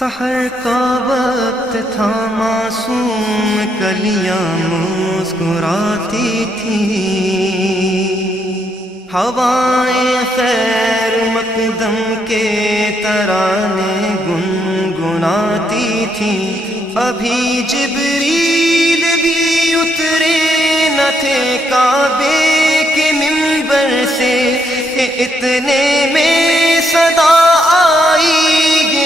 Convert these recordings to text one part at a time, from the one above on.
سحر کا وقت تھا، معصوم کلیاں مسکراتی تھیں، ہوائیں خیر مقدم کے ترانے گنگناتی تھیں۔ ابھی جبریل بھی اترے نہ تھے کعبے کے منبر سے، اتنے میں صدا آئی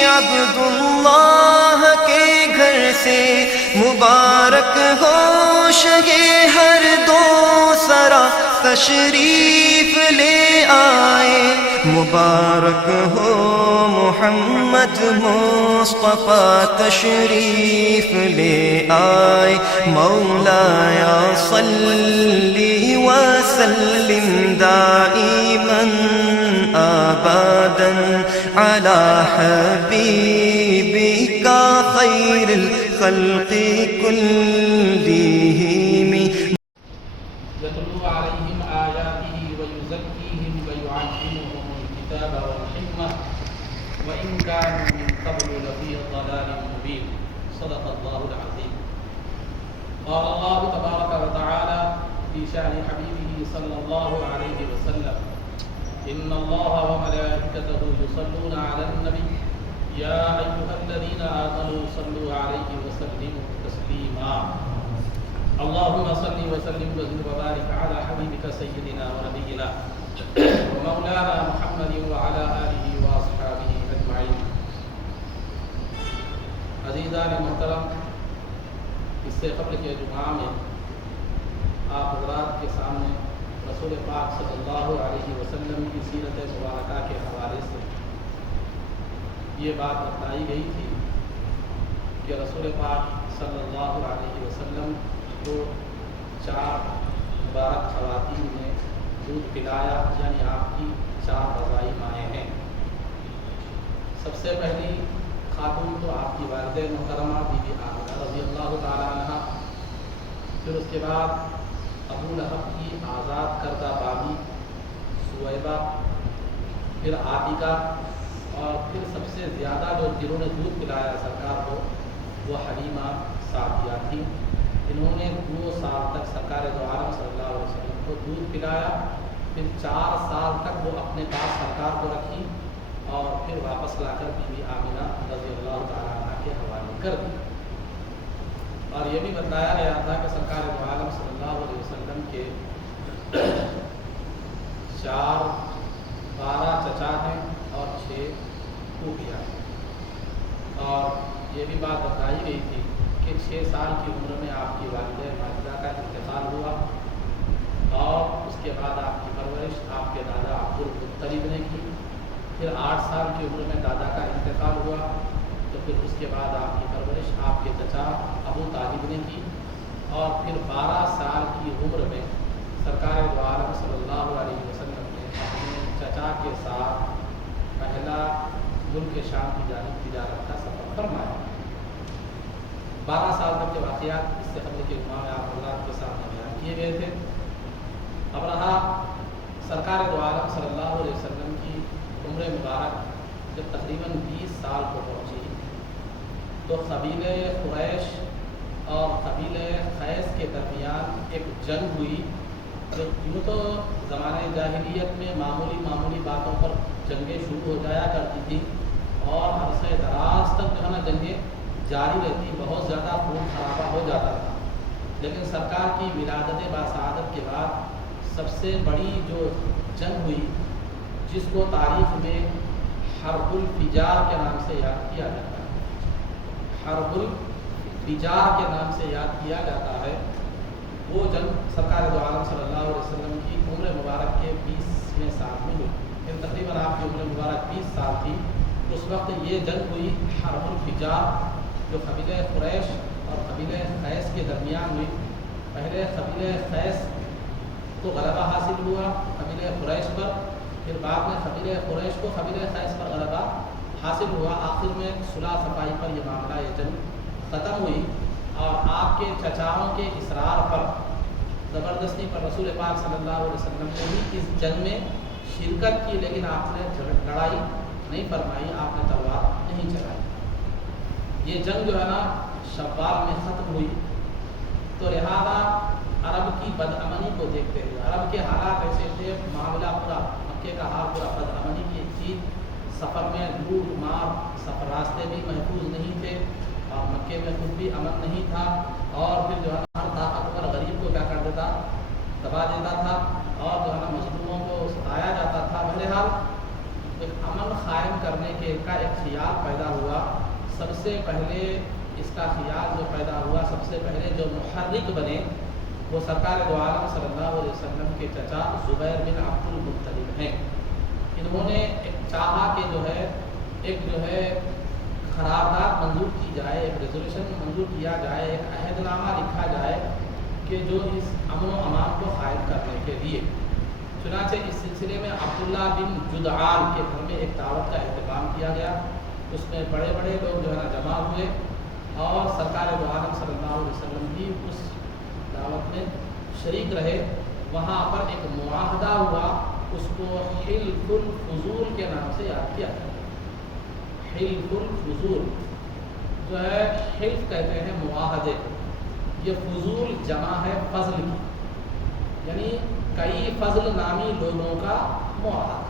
عبداللہ کے گھر سے، مبارک ہو شہ ہر دو سرا تشریف لے آئے، مبارک ہو محمد مصطفیٰ تشریف لے آئے۔ مولایا صلی وسلم دائما ابدا علی حبیبک خیر الخلق کلہم۔ يتلو عليهم آياته ويزكيهم ويعلمهم الكتاب والحكمة وإن كانوا من قبل لفي ضلال مبين صدق الله العظيم۔ قال الله تبارك وتعالى في شأن حبيبه صلى الله عليه وسلم: إن الله وملائكته يصلون على النبي يا أيها الذين آمنوا صلوا عليه وسلموا تسليما۔ اللهم صل وسلم وبارك على حبيبك سيدنا ونبينا ومولانا محمد وعلى آله وأصحابه أجمعين۔ عزیزان محترم، اس سے قبل کے جمعہ میں آپ حضرات کے سامنے رسول پاک صلی اللہ علیہ وسلم کی سیرت مبارکہ کے حوالے سے یہ بات بتائی گئی تھی کہ رسول پاک صلی اللہ علیہ وسلم کو 4 مبارک خواتین نے دودھ پلایا، یعنی آپ کی 4 رضائی مائیں ہیں۔ سب سے پہلی خاتون تو آپ کی والدہ محترمہ بی بی آمنہ رضی اللہ تعالی عنہ، پھر اس کے بعد ابو لہب کی آزاد کردہ بابی سویبہ، پھر عاتقہ، اور پھر سب سے زیادہ جنہوں نے دودھ پلایا سرکار کو وہ حلیمہ سعدیہ تھی۔ انہوں نے 2 سال تک سرکار دو عالم صلی اللہ علیہ وسلم کو دودھ پلایا، پھر 4 سال تک وہ اپنے پاس سرکار کو رکھی اور پھر واپس لا کر بی بی آمنہ رضی اللہ تعالیٰ عنہ کے حوالے کر دی۔ اور یہ بھی بتایا گیا تھا کہ سرکار دو عالم صلی اللہ علیہ وسلم کے 12 چچا ہیں اور 6 پھوپھیاں ہیں۔ اور یہ بھی بات بتائی گئی تھی کہ 6 سال کی عمر میں آپ کی والدہ ماجدہ کا انتقال ہوا، اور اس کے بعد آپ کی پرورش آپ کے دادا عبدالمطلب نے کی۔ پھر 8 سال کی عمر میں دادا کا انتقال ہوا، تو پھر اس کے بعد آپ کی پرورش آپ کے چچا ابو طالب نے کی، اور پھر 12 سال کی عمر میں سرکار دو عالم صلی اللہ علیہ وسلم نے اپنے چچا کے ساتھ پہلا ملک شام کی جانب تجارت کا سفر فرمایا۔ 12 سال تک کے واقعات اس سے قبل کے جمعہ میں آپ حضرات کے سامنے بیان کیے گئے تھے۔ اب رہا سرکار دو عالم صلی اللہ علیہ وسلم کی عمر مبارک جب تقریباً 20 سال کو پہنچی تو قبیلہ قریش اور قبیلہ قیس کے درمیان ایک جنگ ہوئی۔ یوں تو زمانۂ جاہلیت میں معمولی باتوں پر جنگیں شروع ہو جایا کرتی تھی اور عرصہ دراز تک جو ہے نا جنگیں جاری رہتی، بہت زیادہ خون خرابہ ہو جاتا تھا۔ لیکن سرکار کی ولادت باسعادت کے بعد سب سے بڑی جو جنگ ہوئی، جس کو تاریخ میں حرب الفجار کے نام سے یاد کیا جاتا ہے، حرب الفجار کے نام سے یاد کیا جاتا ہے، وہ جنگ سرکار دو عالم صلی اللہ علیہ وسلم کی عمر مبارک کے 20ویں سال میں ہوئی۔ تقریباً آپ کی عمر مبارک 20 سال تھی، اس وقت یہ جنگ ہوئی حرب الفجار، جو قبیلہ قریش اور قبیلہ قیس کے درمیان ہوئی۔ پہلے قبیلہ قیس کو غلبہ حاصل ہوا قبیلہ قریش پر، پھر بعد میں قبیلہ قریش کو قبیلہ قیس پر غلبہ حاصل ہوا۔ آخر میں صلح صفائی پر یہ معاملہ، یہ جنگ ختم ہوئی، اور آپ کے چچاؤں کے اصرار پر زبردستی پر رسول پاک صلی اللہ علیہ وسلم نے بھی اس جنگ میں شرکت کی، لیکن آپ نے لڑائی نہیں فرمائی، آپ نے تلوار نہیں چلائی۔ یہ جنگ جو ہے نا شوال میں ختم ہوئی، تو لہذا عرب کی بدامنی کو دیکھتے ہوئے، عرب کے حالات ایسے تھے، معاملہ پورا مکے کا حال پورا بدامنی کی ایک چیز، سفر میں لوٹ مار، سفر راستے بھی محفوظ نہیں تھے اور مکے میں خود بھی امن نہیں تھا، اور پھر جو ہے ہر طاقتور غریب کو کیا کر دیتا، دبا دیتا تھا، اور جو ہے نا مظلوموں کو ستایا جاتا تھا۔ بہرحال ایک امن قائم کرنے کے کا ایک خیال پیدا ہوا۔ سب سے پہلے اس کا خیال جو پیدا ہوا، سب سے پہلے جو محرک بنے وہ سرکار دو عالم صلی اللہ علیہ وسلم کے چچا زبیر بن عبد المطلب ہیں۔ انہوں نے ایک چاہا کہ جو ہے قرارداد منظور کی جائے، ایک ریزولوشن منظور کیا جائے، ایک عہد نامہ لکھا جائے کہ جو اس امن و امان کو قائم کرنے کے لیے۔ چنانچہ اس سلسلے میں عبداللہ بن جدعان کے گھر میں ایک دعوت کا اہتمام کیا گیا، اس میں بڑے بڑے لوگ جو ہے نا جمع ہوئے، اور سرکار دو عالم صلی اللہ علیہ وسلم بھی اس دعوت میں شریک رہے۔ وہاں پر ایک معاہدہ ہوا، اس کو حلف الفضول کے نام سے یاد کیا جاتا ہے۔ حلف الفضول جو ہے، حلف کہتے ہیں معاہدے، یہ فضول جمع ہے فضل کی، یعنی کئی فضل نامی لوگوں کا معاہدہ۔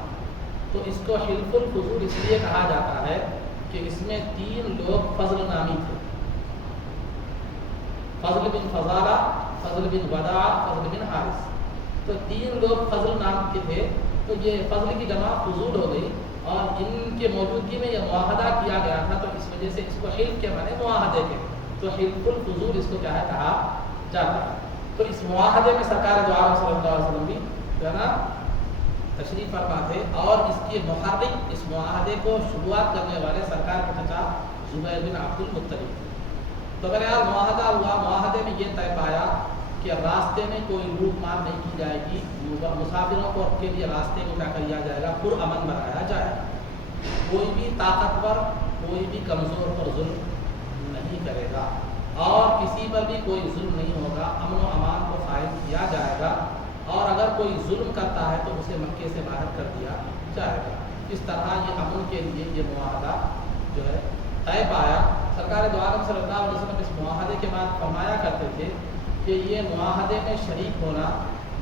تو اس کو حلف الفضول اس لیے کہا جاتا ہے کہ اس میں 3 لوگ فضل نامی تھے، فضل بن فضالہ، فضل بن وداع، فضل بن حارث۔ تو 3 لوگ فضل نام کے تھے، تو یہ فضل کی جمع فضول ہو گئی، اور ان کے موجودگی میں یہ معاہدہ کیا گیا تھا، تو اس وجہ سے اس کو حلف کے معنی معاہدے کے، تو حلف الفضول اس کو کیا ہے کہا جاتا ہے۔ تو اس معاہدے میں سرکار دو عالم صلی اللہ علیہ وسلم بھی جو ہے نا تشریف فرما تھے، اور اس کے محرک، اس معاہدے کو شروعات کرنے والے سرکار کے چچا زبیر بن عبد المطلب تھے۔ تو بہرحال معاہدہ ہوا، معاہدے میں یہ طے پایا کہ راستے میں کوئی لوٹ مار نہیں کی جائے گی، مسافروں کو کے لیے راستے کو کیا کیا جائے گا، پرامن بنایا جائے گا، کوئی بھی طاقتور کوئی بھی کمزور پر ظلم نہیں کرے گا، اور کسی پر بھی کوئی ظلم نہیں ہوگا، امن و امان کو قائم کیا جائے گا، اور اگر کوئی ظلم کرتا ہے تو اسے مکے سے باہر کر دیا جائے گا۔ اس طرح یہ امن کے لیے یہ معاہدہ جو ہے طے پایا۔ سرکار دو عالم صلی اللہ علیہ وسلم اس معاہدے کے بعد فرمایا کرتے تھے کہ یہ معاہدے میں شریک ہونا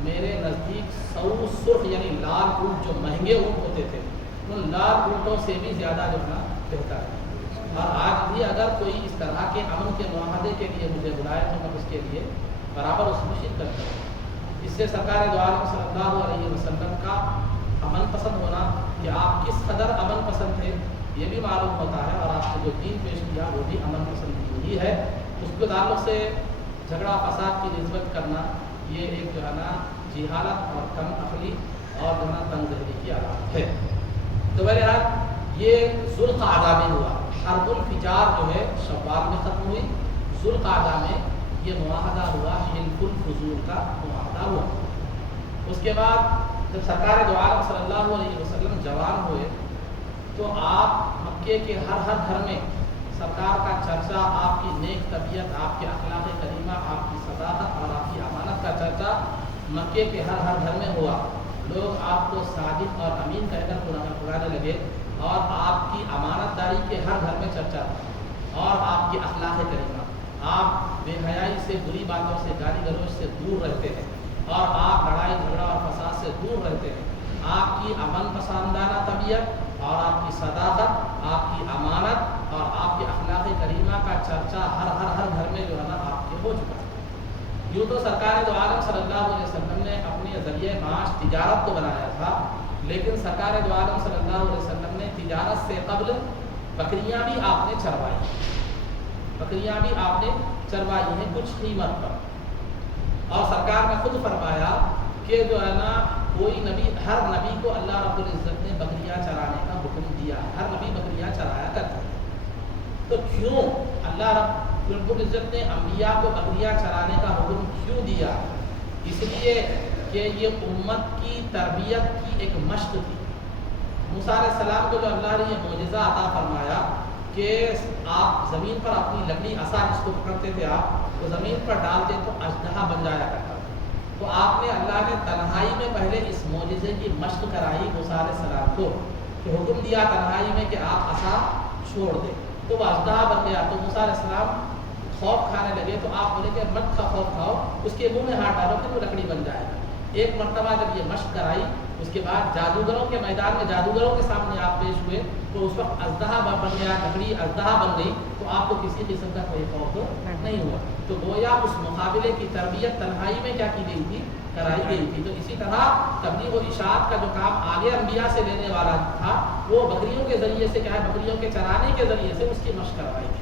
میرے نزدیک 100 سرخ یعنی لال اونٹ، جو مہنگے اونٹ ہوتے تھے، ان لال اونٹوں سے بھی زیادہ جو ہے نا بہتر ہے۔ اور آج بھی اگر کوئی اس طرح کے امن کے معاہدے کے لیے مجھے بلائے تو میں اس کے لیے برابر اس میں شرکت کروں۔ اس سے سرکار دو عالم صلی اللہ علیہ وسلم کا امن پسند ہونا، کہ آپ کس قدر امن پسند تھے، یہ بھی معلوم ہوتا ہے، اور آپ نے جو دین پیش کیا وہ بھی امن پسند ہی ہے۔ اس کے تعلق سے جھگڑا فساد کی نسبت کرنا، یہ ایک جو ہے نا جہالت اور کم عقلی اور جو ہے نا تنگ ذہنی کی علامت ہے۔ تو بہرحال یہ ذوالقعدہ میں ہوا، حرب الفجار جو ہے شوال میں ختم ہوئی، ذوالقعدہ میں یہ معاہدہ ہوا، حلف الفضول کا معاہدہ ہوا۔ اس کے بعد جب سرکار دو عالم صلی اللہ علیہ وسلم جوان ہوئے تو آپ مکے کے ہر گھر میں سرکار کا چرچا، آپ کی نیک طبیعت، آپ کے اخلاق کریمہ، آپ کی صداقت اور آپ کی امانت کا چرچا مکے کے ہر گھر میں ہوا۔ لوگ آپ کو صادق اور امین کہہ کر پکارنے لگے، اور آپ کی امانت داری کے ہر گھر میں چرچا تھا، اور آپ کی اخلاق کریمہ، آپ بے حیائی سے، بری باتوں سے، گالی گلوچ سے دور رہتے ہیں، اور آپ لڑائی جھگڑا اور فساد سے دور رہتے ہیں۔ آپ کی امن پسندانہ طبیعت اور آپ کی صداقت، آپ کی امانت اور آپ کی اخلاق کریمہ کا چرچا ہر گھر میں جو ہے نا آپ کے ہو چکا ہے۔ یوں تو سرکار دو عالم صلی اللہ علیہ وسلم نے اپنے ذریعہ معاش تجارت کو بنایا تھا، لیکن سرکار دو عالم صلی اللہ علیہ وسلم نے تجارت سے قبل بکریاں بھی آپ نے چروائی، بکریاں بھی آپ نے چروائی ہیں کچھ قیمت پر۔ اور سرکار نے خود فرمایا کہ جو ہے نا کوئی نبی، ہر نبی کو اللہ رب العزت نے بکریاں چرانے کا حکم دیا، ہر نبی بکریاں چرایا کرتا ہے۔ تو کیوں اللہ رب العزت نے انبیاء کو بکریاں چرانے کا حکم کیوں دیا؟ اس لیے کہ یہ امت کی تربیت کی ایک مشق تھی۔ موسیٰ علیہ السلام کو جو اللہ نے یہ معجزہ عطا فرمایا کہ آپ زمین پر اپنی لکڑی عصا جس کو پکڑتے تھے آپ، تو زمین پر ڈالتے تو اژدہا بن جایا کرتا تھا۔ تو آپ نے، اللہ نے تنہائی میں پہلے اس معجزے کی مشق کرائی موسیٰ علیہ السلام کو، کہ حکم دیا تنہائی میں کہ آپ عصا چھوڑ دیں، تو وہ اژدہا بن گیا. تو موسیٰ علیہ السلام خوف کھانے لگے تو آپ بولے کہ مت کا خوف کھاؤ, اس کے منہ میں ہاتھ ڈالو پھر وہ لکڑی بن جائے گا. ایک مرتبہ جب یہ مشق کرائی, اس کے بعد جادوگروں کے میدان میں جادوگروں کے سامنے آپ پیش ہوئے تو اس وقت اژدہا بن گیا, لکڑی اژدہا بن گئی, تو آپ کو کسی قسم کا کوئی خوف نہیں ہوا. تو گویا اس مقابلے کی تربیت تنہائی میں کیا کی گئی تھی, کرائی گئی تھی. تو اسی طرح تبلیغ و اشاعت کا جو کام آگے انبیاء سے لینے والا تھا وہ بکریوں کے ذریعے سے, کیا ہے, بکریوں کے چرانے کے ذریعے سے اس کی مشق کروائی تھی.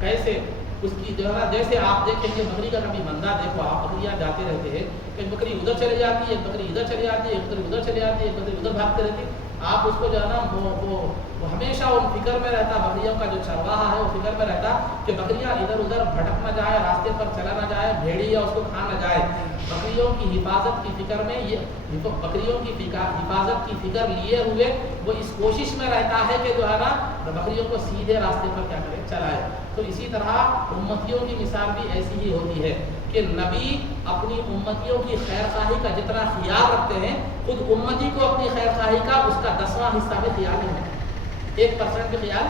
کیسے اس کی جو ہے نا, جیسے آپ دیکھیں گے بکری کا کبھی بندہ دیکھو آپ, بکریاں جاتے رہتے ہیں, ایک بکری ادھر چلی جاتی ہے, ایک بکری ادھر چلی جاتی ہے, ایک بکری ادھر چلی جاتی ہے, ایک بکری ادھر بھاگتے رہتی ہے. آپ اس کو جو ہے نا وہ ہمیشہ ان فکر میں رہتا, بکریوں کا جو چرواہا ہے وہ فکر میں رہتا کہ بکریاں ادھر ادھر بھٹک نہ جائے, راستے پر چلا نہ جائے, بھیڑیا اس کو کھا نہ جائے. بکریوں کی حفاظت کی فکر میں, یہ بکریوں کی حفاظت کی فکر لیے ہوئے وہ اس کوشش میں رہتا ہے کہ جو ہے نا بکریوں کو سیدھے راستے پر کیا کرے, چلائے. تو اسی طرح امتیوں کی مثال بھی ایسی ہی ہوتی ہے کہ نبی اپنی امتیوں کی خیر خواہی کا جتنا خیال رکھتے ہیں, خود امتی کو اپنی خیر خواہی کا اس کا 10واں حصہ بھی خیال نہیں ہوتا, 1% بھی خیال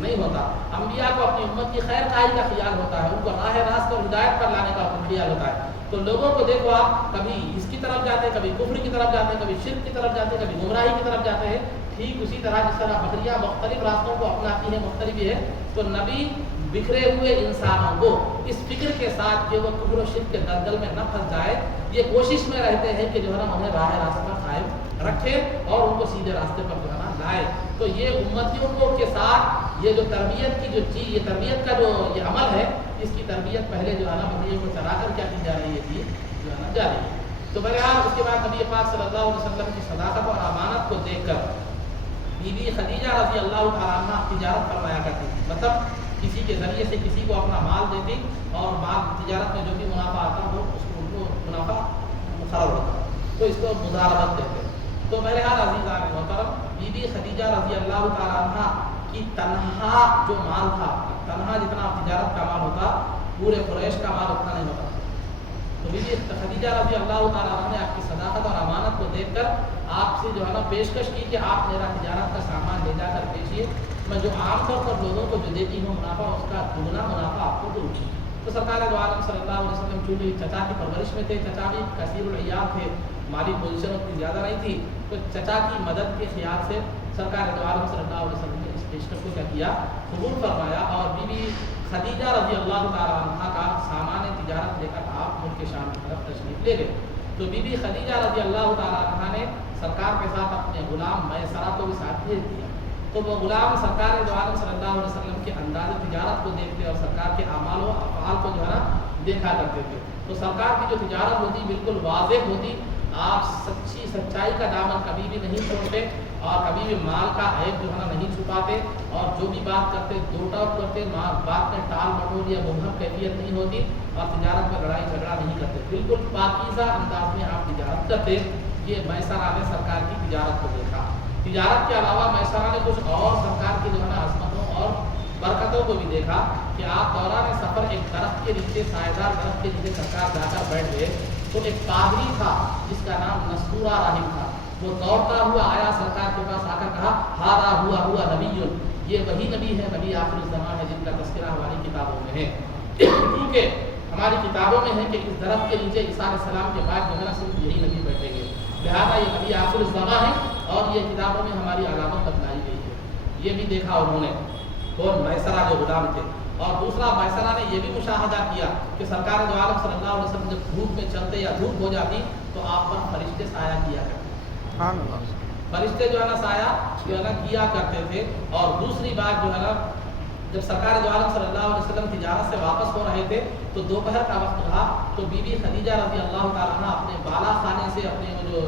نہیں ہوتا. انبیاء کو اپنی امت کی خیر خواہی کا خیال ہوتا ہے, ان کو راہ راست اور ہدایت پر لانے کا خیال ہوتا ہے. تو لوگوں کو دیکھو آپ, کبھی اس کی طرف جاتے ہیں, کبھی کفر کی طرف جاتے ہیں, کبھی شرک کی طرف جاتے ہیں, کبھی گمراہی کی طرف جاتے ہیں. ٹھیک اسی طرح جس طرح بکریاں مختلف راستوں کو اپناتی ہیں, مختلف ہے, تو نبی بکھرے ہوئے انسانوں کو اس فکر کے ساتھ کہ وہ کفر و شرک کے دلدل میں نہ پھنس جائے, یہ کوشش میں رہتے ہیں کہ جو ہے نا انہیں راہ راست پر قائم رکھے اور ان کو سیدھے راستے پر جو ہے نا لائے. تو یہ امتیوں کو کے ساتھ یہ جو تربیت کی جو چیز, یہ تربیت کا جو یہ عمل ہے, اس کی تربیت پہلے جو ہے نا بکریوں کو چلا کر کیا کی جا رہی ہے, جو ہے نا جاری ہے. تو بہرحال اس کے بعد نبی پاک صلی اللہ علیہ وسلم کی صداقت اور امانت کو دیکھ کر بی بی خدیجہ رضی اللہ تعالیٰ عنہ تجارت فرمایا کرتی تھی. مطلب کسی کے ذریعے سے کسی کو اپنا مال دیتی اور مال تجارت میں جو بھی منافع آتا وہ اس کو, ان کو منافع مقرر ہوتا, تو اس کو مضاربت کہتے ہیں. تو بہرحال عزیزان محترم, بی بی خدیجہ رضی اللہ تعالیٰ عنہ کی تنہا جو مال تھا, تنہا جتنا تجارت کا مال ہوتا پورے قریش کا مال اتنا نہیں ہوتا. تو بی بی خدیجہ رضی اللہ تعالیٰ عنہ نے آپ کی صداقت اور امانت کو دیکھ کر آپ سے جو ہے نا پیشکش کی کہ آپ میرا تجارت کا سامان لے جا کر بیچیے, میں جو عام طور پر لوگوں کو جو دیتی ہوں منافع, اس کا دگنا منافع آپ کو دوں گی. تو سرکار دو عالم صلی اللہ علیہ وسلم چونکہ چچا کی پرورش میں تھے, چچا بھی کثیر العیال تھے, مالی پوزیشن اتنی زیادہ نہیں تھی, تو چچا کی مدد کے خیال سے سرکار دو عالم صلی اللہ علیہ وسلم نے اس پیشکش کو کیا کیا, قبول فرمایا. اور بی بی خدیجہ رضی اللہ تعالیٰ عنہ کا سامان تجارت لے کر آپ ملک کے شام کی طرف تشریف لے گئے. تو بی بی خدیجہ رضی اللہ تعالیٰ عنہ نے سرکار کے ساتھ اپنے غلام میسرہ کو بھی ساتھ بھیج دیا. تو وہ غلام سرکار دو عالم صلی اللہ علیہ وسلم کے انداز تجارت کو دیکھتے اور سرکار کے اعمال و افعال کو جو ہے نا دیکھا کرتے تھے. تو سرکار کی جو تجارت ہوتی بالکل واضح ہوتی, آپ سچائی کا دامن کبھی بھی نہیں چھوڑتے اور کبھی بھی مال کا عیب جو ہے نا نہیں چھپاتے, اور جو بھی بات کرتے دو ٹاپ کرتے, بات میں ٹال مٹول یا مبہم کیفیت نہیں ہوتی, اور تجارت میں لڑائی جھگڑا نہیں کرتے, بالکل پاکیزہ انداز میں آپ تجارت کرتے. یہ میسرہ نے سرکار کی تجارت کو دیکھا. تجارت کے علاوہ میسرہ نے کچھ اور سرکار کی جو ہے نا عظمتوں اور برکتوں کو بھی دیکھا کہ آپ دوران سفر ایک درخت کے نیچے, سایہ درخت کے نیچے سرکار جا کر بیٹھ گئے. تو ایک پادری تھا جس کا نام نستورہ راہب تھا, وہ دوڑتا ہوا آیا سرکار کے پاس, آ کر کہا ہارا ہوا نبی, یہ وہی نبی ہے, نبی آخر الزمان ہے جن کا تذکرہ ہماری کتابوں میں ہے. کیونکہ ہماری کتابوں میں ہے کہ اس درخت کے نیچے عیسیٰ علیہ السلام کے بعد جو ہے نا صرف یہی نبی بیٹھیں گے, لہٰذا یہ نبی آخر الزمان ہے اور یہ کتابوں میں ہماری علامت بتلائی گئی ہے. یہ بھی دیکھا انہوں نے, کون, میسرہ جو غلام تھے. اور دوسرا میسرہ نے یہ بھی مشاہدہ کیا کہ سرکار دو عالم صلی اللہ علیہ وسلم جب دھوپ میں چلتے یا دھوپ ہو جاتی تو آپ پر فرشتے سایہ کیا کرتے, فرشتے جو ہے نا سایہ جو ہے نا کیا کرتے تھے. اور دوسری بات جو ہے نا, جب سرکار دو عالم صلی اللہ علیہ وسلم تجارت سے واپس ہو رہے تھے تو دوپہر کا وقت رہا, تو بی بی خدیجہ رضی اللہ تعالیٰ عنہ اپنے بالا خانے سے, اپنے جو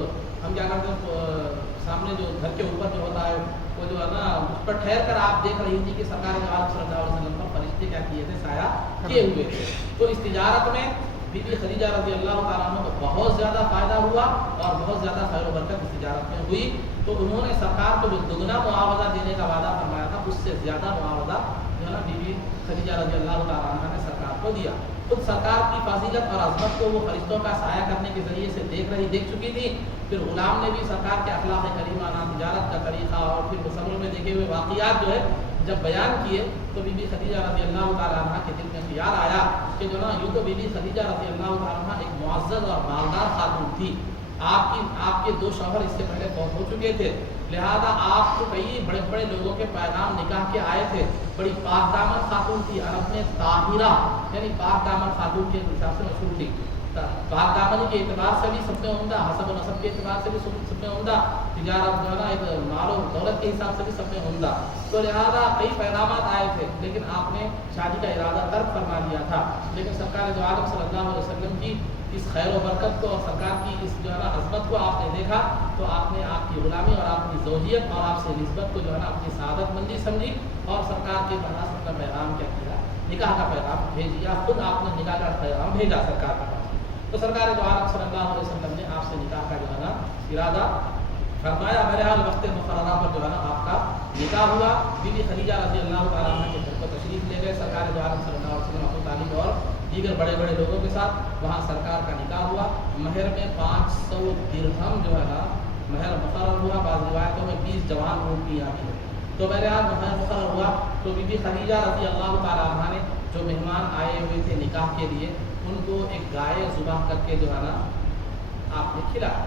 ہم کیا کرتے ہیں سامنے جو گھر کے اوپر جو ہوتا ہے وہ جو ہے نا اس پر ٹھہر کر آپ دیکھ رہی تھی کہ سرکار دو عالم صلی اللہ علیہ وسلم پر فرشتے کیا کیے تھے, سایہ کیے ہوئے تھے. تو اس تجارت میں بی بی خدیجہ رضی اللہ تعالیٰ عنہ کو بہت زیادہ فائدہ ہوا اور بہت زیادہ خیر و برکت اس تجارت میں ہوئی. تو انہوں نے سرکار کو جو دگنا معاوضہ دینے کا وعدہ فرمایا تھا, اس سے زیادہ معاوضہ جو ہے نا بی بی خدیجہ رضی اللہ تعالیٰ عنہ نے سرکار کو دیا. خود سرکار کی فضیلت اور عظمت کو وہ فرشتوں کا سایہ کرنے کے ذریعے سے دیکھ چکی تھی. پھر غلام نے بھی سرکار کے اخلاق کریمانہ, تجارت کا طریقہ اور پھر مسلموں میں دیکھے ہوئے واقعات جو ہے جب بیان کیے تو بی بی خدیجہ رضی اللہ تعالیٰ عنہ کے دل میں خیال آیا کہ جو نا یوں تو بی بی خدیجہ رضی اللہ تعالیٰ عنہ ایک معزز اور مالدار خاتون تھی، آپ کے 2 شوہر اس سے پہلے فوت ہو چکے تھے، لہذا آپ کو کئی بڑے بڑے لوگوں کے پیغام نکاح کے آئے تھے، بڑی پاک دامن خاتون تھی، عرب میں طاہرہ یعنی پاک دامن خاتون کے حساب سے مشہور تھی، پاک دامن کے اعتبار سے بھی سب سے عمدہ، حسب و نسب کے اعتبار سے بھی سب سے عمدہ، تجارت جو ہے نا ایک مال و دولت کے حساب سے بھی سب سے عمدہ، تو لہٰذا کئی پیغامات آئے تھے، لیکن آپ نے شادی کا ارادہ ترک فرما لیا تھا، لیکن سرکار دو عالم صلی اللہ علیہ وسلم کی اس خیر و برکت کو اور سرکار کی اس جو ہے نا عظمت کو آپ نے دیکھا تو آپ نے آپ کی غلامی اور آپ کی زوجیت اور آپ سے نسبت کو جو ہے نا اپنی سعادت مندی سمجھی اور سرکار کے پاس اپنا پیغام کیا کیا، نکاح کا پیغام بھیج دیا، خود آپ نے نکاح کا پیغام بھیجا سرکار کا پاس، تو سرکار دو عالم صلی اللہ علیہ وسلم نے آپ سے نکاح کا جو ہے نا ارادہ فرمایا، بہرحال وقت مقررہ پر جو ہے نا آپ کا نکاح ہوا، بی بی خدیجہ رضی اللہ تعالیٰ عنہ کے گھر کو تشریف لے گئے، سرکار دو عالم صلی اللہ علیہ وسلم ابو طالب اور دیگر بڑے بڑے لوگوں کے ساتھ وہاں سرکار کا نکاح ہوا، مہر میں 500 درہم جو ہے نا مہر مقرر ہوا، بعض روایتوں میں 20 جوان اونٹ کی آتی ہے، تو بہرحال مہر مقرر ہوا، تو بی بی خدیجہ رضی اللہ تعالیٰ عنہ نے جو مہمان آئے ہوئے تھے نکاح کے لیے ان کو ایک گائے ذبح کر کے جو ہے نا آپ نے کھلایا،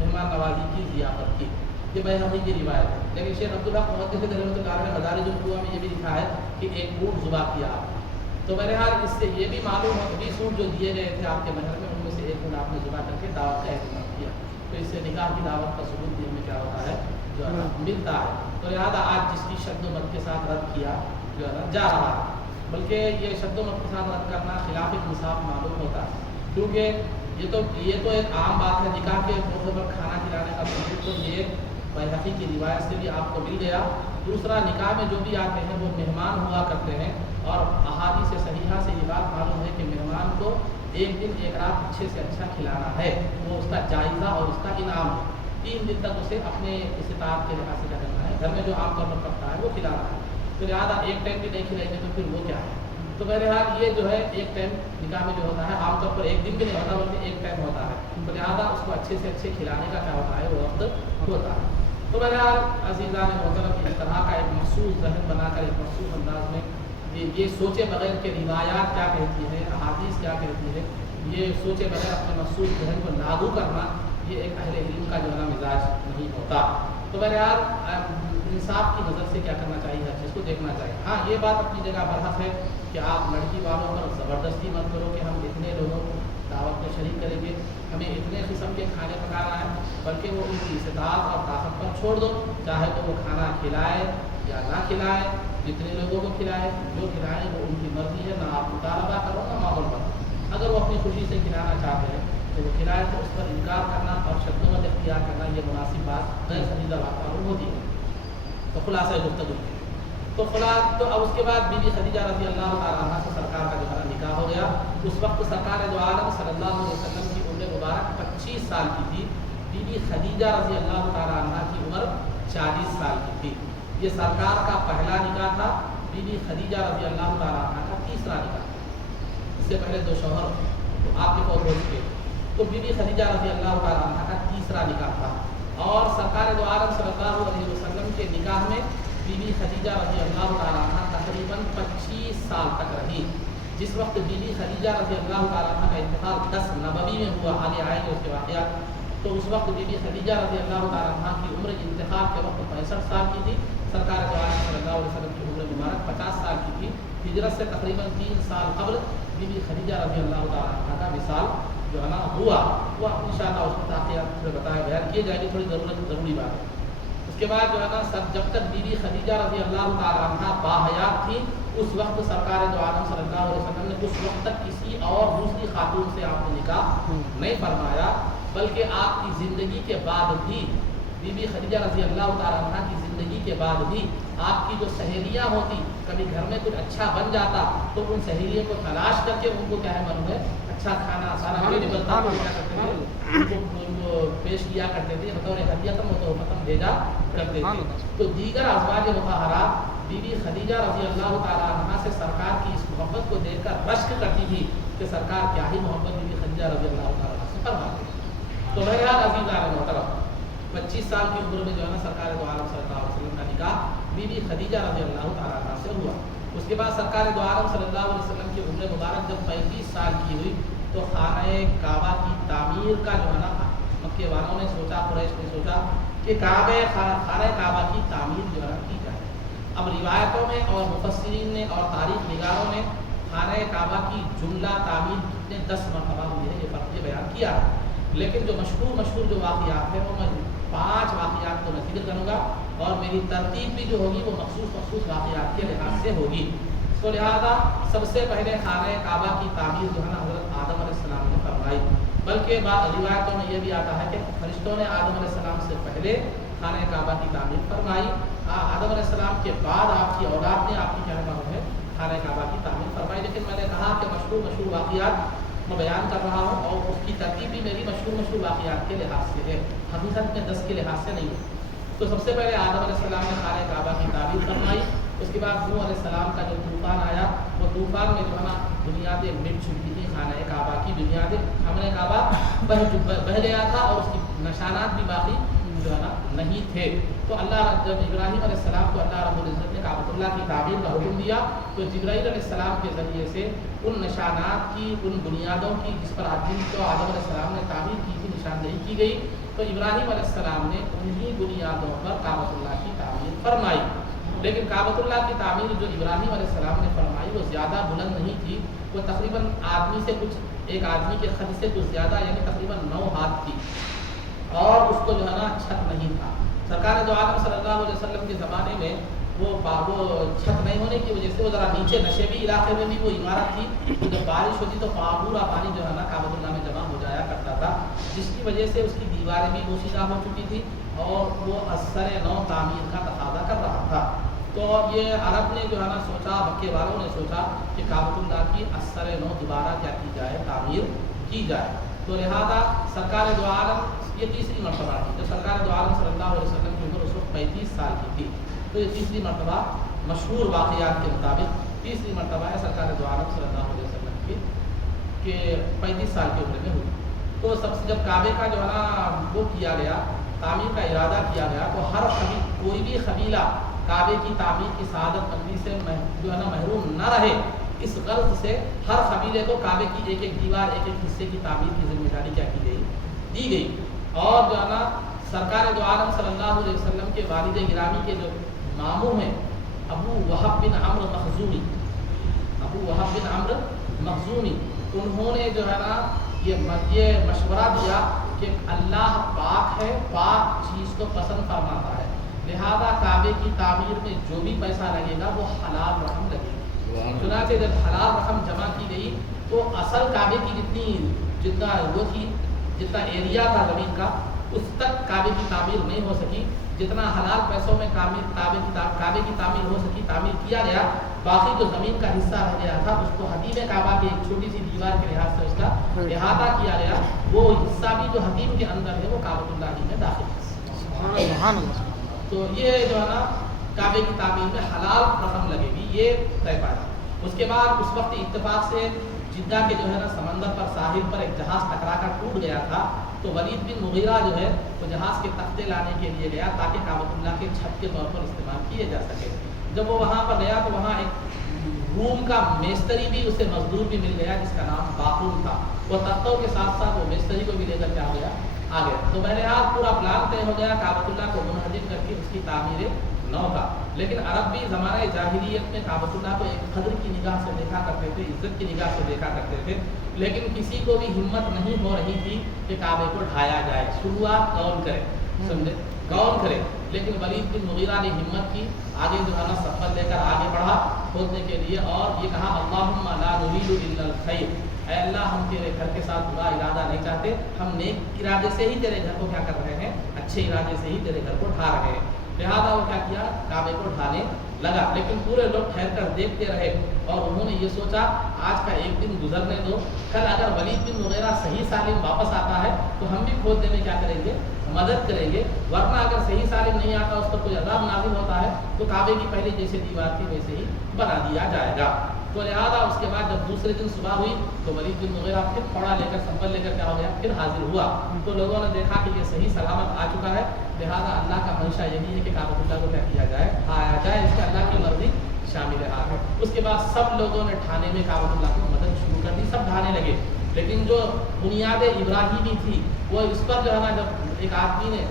مہمان نوازی کی، ضیافت کی، یہ بیہقی کی روایت ہے، لیکن شیخ عبدالحق محدث رحمۃ اللہ علیہ نے مدارج النبوہ میں یہ بھی لکھا ہے کہ ایک اونٹ ذبح کیا آپ نے، تو بہرحال اس سے یہ بھی معلوم ہو 20 اونٹ جو دیے گئے تھے آپ کے مہر میں ان میں سے ایک اونٹ آپ نے ذبح کر کے دعوت کا اہتمام کیا، تو اس سے نکاح کی دعوت کا ثبوت بھی ہمیں کیا ہوتا ہے جو ہے نا ملتا ہے، تو لہٰذا آج جس کی شد و مت کے ساتھ رد کیا جو ہے نا جا رہا ہے، بلکہ یہ شد و مت کے ساتھ رد کرنا خلاف انصاف معلوم ہوتا ہے، کیونکہ یہ تو ایک عام بات ہے، نکاح کے موقع پر کھانا کھلانے کا ثبوت تو یہ بیہقی کی روایت سے بھی آپ کو مل گیا، دوسرا نکاح میں جو بھی آتے ہیں وہ مہمان ہوا کرتے ہیں، اور احادیث صحیحہ سے یہ بات معلوم ہے کہ مہمان کو ایک دن ایک رات اچھے سے اچھا کھلانا ہے، وہ اس کا جائزہ اور اس کا انعام ہے، 3 دن تک اسے اپنے استطاعت کے لحاظ سے کیا کرنا ہے، گھر میں جو عام طور پر پکتا ہے وہ کھلانا ہے، تو لہٰذا ایک ٹائم بھی نہیں کھلائیں گے تو پھر وہ کیا ہے، تو بہرحال یہ جو ہے ایک ٹائم نکاح میں جو ہوتا ہے عام طور پر ایک دن بھی نہیں ہوتا بلکہ ایک ٹائم ہوتا ہے، تو لہٰذا اس کو اچھے سے اچھے کھلانے کا کیا ہوتا ہے وہ وقت ہوتا ہے، تو بہرحال عزیزان محترم اس طرح کا ایک مخصوص ذہن بنا کر ایک مخصوص انداز میں یہ سوچے بغیر کہ روایات کیا کہتی ہے، احادیث کیا کہتی ہے، یہ سوچے بغیر اپنے مخصوص ذہن کو لاگو کرنا یہ ایک اہل علم کا جو ہے نا مزاج نہیں ہوتا، تو بہرحال انصاف کی نظر سے کیا کرنا چاہیے، ہر چیز کو دیکھنا چاہیے، ہاں یہ بات اپنی جگہ برحق ہے کہ آپ لڑکی والوں پر زبردستی مت کرو کہ ہم اتنے لوگوں کو دعوت میں شریک کریں گے، ہمیں اتنے قسم کے کھانے پکانا ہے، بلکہ وہ ان کی استطاعت اور طاقت پر چھوڑ دو، چاہے تو وہ کھانا کھلائے یا نہ کھلائے، جتنے لوگوں کو کھلائے جو کھلائے وہ ان کی مرضی ہے، نہ آپ مطالبہ کرو نہ ماحول پر، اگر وہ اپنی خوشی سے کھلانا چاہتے ہیں تو وہ کھلائے، تو اس پر انکار کرنا اور شد و مت اختیار کرنا یہ مناسب بات غیر سنجیدہ بات معلوم ہوتی ہے، تو خلاصہ گفتگو تو اب اس کے بعد بی بی خدیجہ رضی اللہ تعالیٰ عنہ سے سرکار کا جو ہے نکاح ہو گیا، اس وقت سرکار دو عالم صلی اللہ علیہ وسلم کی عمر مبارک 25 سال کی تھی، بی بی خدیجہ رضی اللہ تعالیٰ عنہ کی عمر 40 سال کی تھی، یہ سرکار کا پہلا نکاح تھا، بی بی خدیجہ رضی اللہ تعالیٰ عنہ کا تیسرا نکاح تھا، اس سے پہلے 2 شوہر تو آپ کے فوت ہو چکے، تو بی بی خدیجہ رضی اللہ تعالیٰ عنہ کا تیسرا نکاح تھا، اور سرکار دو عالم صلی اللہ علیہ وسلم کے نکاح میں بی بی خدیجہ رضی اللہ تعالیٰ عنہ تقریباً 25 سال تک رہی، جس وقت بی بی خدیجہ رضی اللہ تعالیٰ عنہ کا انتقال 10 نبوی میں ہوا، آگے آئیں گے اس کے واقعات، تو اس وقت بی بی خدیجہ رضی اللہ تعالیٰ عنہ کی عمر انتقال کے وقت 65 سال کی تھی، سرکار دو عالم صلی اللہ علیہ وسلم کی عمر مبارک 50 سال کی تھی، ہجرت سے تقریباً 3 سال قبل بی بی خدیجہ رضی اللہ تعالیٰ عنہ کا وصال جو ہے نا ہوا، وہ انشاءاللہ اس کی تحقیقات میں بتایا بیان کیے جائے گی، تھوڑی ضروری بات ہے۔ اس کے بعد جو ہے نا جب تک بی بی خدیجہ رضی اللہ تعالیٰ عنہ باحیات تھی اس وقت سرکار دو عالم صلی اللہ علیہ وسلم نے اس وقت تک کسی اور دوسری خاتون سے آپ نے نکاح نہیں فرمایا، بلکہ آپ کی زندگی کے بعد بھی بی بی خدیجہ رضی اللہ تعالیٰ عنہ کی زندگی کے بعد بھی آپ کی جو سہیلیاں ہوتی، کبھی گھر میں کچھ اچھا بن جاتا تو ان سہیلیوں کو تلاش کر کے ان کو کیا ہے معلوم ہے اچھا کھانا سارا بنتا کیا کرتے تھے، ان کو پیش کیا کرتے تھے، بطور ہدیتم و تحفتم بھیجا کرتے تھے، تو دیگر ازواج مطہرات بی بی خدیجہ رضی اللہ تعالیٰ عنہ سے سرکار کی اس محبت کو دیکھ کر رشک کرتی تھی کہ سرکار کیا ہی محبت بی بی خدیجہ رضی اللہ تعالیٰ عنہ سے فرماتے ہیں۔ تو بہرحال عزیزان محترم 25 سال کی عمر میں جو ہے نا سرکار دو عالم صلی اللہ علیہ وسلم کا نکاح بی بی خدیجہ رضی اللہ تعالیٰ عنہ سے ہوا۔ اس کے بعد سرکار دو عالم صلی اللہ علیہ وسلم کی عمر مبارک جب 35 سال کی ہوئی تو خانہ کعبہ کی تعمیر کا جو ہے نا مکے والوں نے سوچا، قریش نے سوچا کہ خانہ کعبہ کی تعمیر جو ہے کی جائے۔ اب روایتوں میں اور مفسرین نے اور تاریخ نگاروں نے خانہ کعبہ کی جملہ تعمیر کتنے 10 مرتبہ ہوئی ہے یہ فرق بیان کیا ہے، لیکن جو مشہور جو واقعات ہیں وہ میں 5 واقعات کو میں ذکر کروں گا، اور میری ترتیب بھی جو ہوگی وہ مخصوص واقعات کے لحاظ سے ہوگی۔ تو لہٰذا سب سے پہلے خانہ کعبہ کی تعمیر جو ہے نا حضرت آدم علیہ السلام نے فرمائی، بلکہ روایتوں میں یہ بھی آتا ہے کہ فرشتوں نے آدم علیہ السلام سے پہلے خانہ کعبہ کی تعمیر فرمائی، آدم علیہ السلام کے بعد آپ کی اولاد نے آپ کی کیا نام ہے خانہ کعبہ کی تعمیر فرمائی۔ لیکن میں نے کہا کہ مشہور واقعات میں بیان کر رہا ہوں، اور اس کی ترتیب بھی میری مشہور واقعات کے لحاظ سے ہے، حقیقت میں 10 کے لحاظ سے نہیں ہے۔ تو سب سے پہلے آدم علیہ السلام نے خانہ کعبہ کی تعمیر فرمائی، اس کے بعد نوح علیہ السلام کا جو طوفان آیا وہ طوفان میں جو ہے نا بنیادیں مٹ چکی تھی، خانہ کعبہ کی بنیادیں، خانہ کعبہ بہہ گیا تھا اور اس کی نشانات بھی باقی جو ہے نا نہیں تھے۔ تو اللہ جب ابراہیم علیہ السلام کو اللہ رب العزت نے کعبۃ اللہ کی تعمیر کا حکم دیا تو جبرائیل علیہ السلام کے ذریعے سے ان نشانات کی، ان بنیادوں کی جس پر جن کو آدم علیہ السلام نے تعمیر کی تھی نشاندہی کی گئی، تو ابراہیم علیہ السلام نے انہی بنیادوں پر کعبۃ اللہ کی تعمیر فرمائی۔ لیکن کعبۃ اللہ کی تعمیر جو ابراہیم علیہ السلام نے فرمائی وہ زیادہ بلند نہیں تھی، وہ تقریباً ایک آدمی کے قد سے کچھ زیادہ یعنی تقریباً 9 ہاتھ تھی، اور اس کو جو ہے نا چھت نہیں تھا۔ سرکار دو عالم صلی اللہ علیہ وسلم کے زمانے میں وہ چھت نہیں ہونے کی وجہ سے وہ ذرا نیچے نشیبی علاقے میں بھی وہ عمارت تھی، تو جب بارش ہوتی تو پورا پانی جو ہے نا کعبۃ اللہ میں جمع ہو جایا کرتا تھا، جس کی وجہ سے اس کی دیواریں بھی پوشیدہ ہو چکی تھی اور وہ اثر نو تعمیر کا تقاضا کر رہا تھا۔ تو یہ عرب نے جو ہے نا سوچا، مکے والوں نے سوچا کہ کعبۃ اللہ کی اثر نو دوبارہ کیا کی جائے، تعمیر کی جائے۔ تو لہذا سرکار دو عالم یہ تیسری مرتبہ تھی جب سرکار دو عالم صلی اللہ علیہ وسلم کی عمر اس وقت 35 سال کی تھی، تو یہ تیسری مرتبہ مشہور واقعات کے مطابق تیسری مرتبہ ہے سرکار دو عالم صلی اللہ علیہ وسلم کی کہ 35 سال کی عمر میں ہوئی۔ تو سب سے جب کعبے کا جو ہے نا وہ کیا گیا، تعمیر کا ارادہ کیا گیا، تو ہر کوئی بھی قبیلہ کعبے کی تعمیر کی سعادت مندی سے جو ہے نا محروم نہ رہے، اس غرض سے ہر قبیلے کو کعبے کی ایک دیوار، ایک حصے کی تعمیر کی ذمہ داری کیا کی گئی، دی گئی۔ اور جو ہے نا سرکار دو عالم صلی اللہ علیہ وسلم کے والد گرامی کے جو ماموں ہیں ابو وہب بن عمرو مخزومی، انہوں نے جو ہے نا یہ مشورہ دیا کہ اللہ پاک ہے، پاک چیز کو پسند فرماتا ہے، لہذا کعبے کی تعمیر میں جو بھی پیسہ لگے گا وہ حلال رقم لگے گی۔ چنانچہ جب حلال رقم جمع کی گئی تو اصل کعبے کی جتنا ایریا تھا زمین کا، اس تک کعبے کی تعمیر نہیں ہو سکی، جتنا حلال پیسوں میں کعبے کی تعمیر ہو سکی تعمیر کیا گیا، باقی جو زمین کا حصہ رہ گیا تھا اس کو حتیم کعبہ کی ایک چھوٹی سی دیوار کے لحاظ سے اس کا احاطہ کیا گیا، وہ حصہ بھی جو حتیم کے اندر ہے وہ کعبۃ اللہ میں داخل ہے۔ تو یہ جو ہے نا کعبے کی تعمیر میں حلال رقم لگے گی، یہ طے پایا۔ اس کے بعد اس وقت اتفاق سے جدہ کے جو ہے نا سمندر پر ساحل پر ایک جہاز ٹکرا کر ٹوٹ گیا تھا، تو ولید بن مغیرہ جو ہے وہ جہاز کے تختے لانے کے لیے گیا تاکہ کعبۃ اللہ کے چھت کے طور پر استعمال کیے جا سکے۔ جب وہ وہاں پر گیا تو وہاں ایک روم کا میستری بھی اسے مزدور بھی مل گیا جس کا نام باقون تھا، وہ تختوں کے ساتھ ساتھ وہ میستری کو بھی لے کر کے آ گیا۔ تو بہرحال پورا پلان طے ہو گیا کعبۃ اللہ کو منہدم کر کے اس کی تعمیر نو کا۔ لیکن عرب بھی زمانہ جاہلیت میں کعبۃ اللہ کو ایک قدر کی نگاہ سے دیکھا کرتے تھے، عزت کی نگاہ سے دیکھا کرتے تھے، لیکن کسی کو بھی ہمت نہیں ہو رہی تھی کہ کعبے کو ڈھایا جائے، شروعات کون کرے، سمجھے کون کرے۔ لیکن ولید بن مغیرہ نے ہمت کی، آگے جو ہے نا سفر لے کر آگے بڑھا کھودنے کے لیے، اور یہ کہا اللہم لا نرید الا الخیر، اے اللہ ہم تیرے گھر کے ساتھ برا ارادہ نہیں چاہتے، ہم نیک ارادے سے ہی تیرے گھر کو کیا کر رہے ہیں، اچھے ارادے سے ہی تیرے گھر کو ڈھا رہے ہیں۔ لہٰذا وہ کیا کیا، کعبے کو ڈھانے لگا، لیکن پورے لوگ ٹھہر کر دیکھتے رہے، اور انہوں نے یہ سوچا آج کا ایک دن گزرنے دو، کل اگر ولید بن مغیرہ صحیح سالم واپس آتا ہے تو ہم بھی کھودنے میں کیا کریں گے، مدد کریں گے، ورنہ اگر صحیح سالم نہیں آتا، اس پر کوئی عذاب نازل ہوتا ہے تو کعبے کی پہلے جیسے دیوار تھی ویسے ہی بنا دیا جائے گا۔ تو لہٰذا اس کے بعد جب دوسرے دن صبح ہوئی تو ولید بن مغیرہ پھر پھوڑا لے کر سمبل لے کر کیا ہو گیا پھر حاضر ہوا. تو لوگوں نے دیکھا کہ یہ صحیح سلامت آ چکا ہے, لہٰذا اللہ کا منشا یہی ہے کہ کعبۃ اللہ کو کیا کیا جائے, آیا جائے, اس میں اللہ کی مرضی شامل ہے. اس کے بعد سب لوگوں نے ڈھانے میں کعبۃ اللہ کی مدد شروع کر دی, سب ڈھانے لگے. لیکن جو بنیاد ابراہیمی تھی وہ اس پر جو ہے نا جب ایک آدمی نے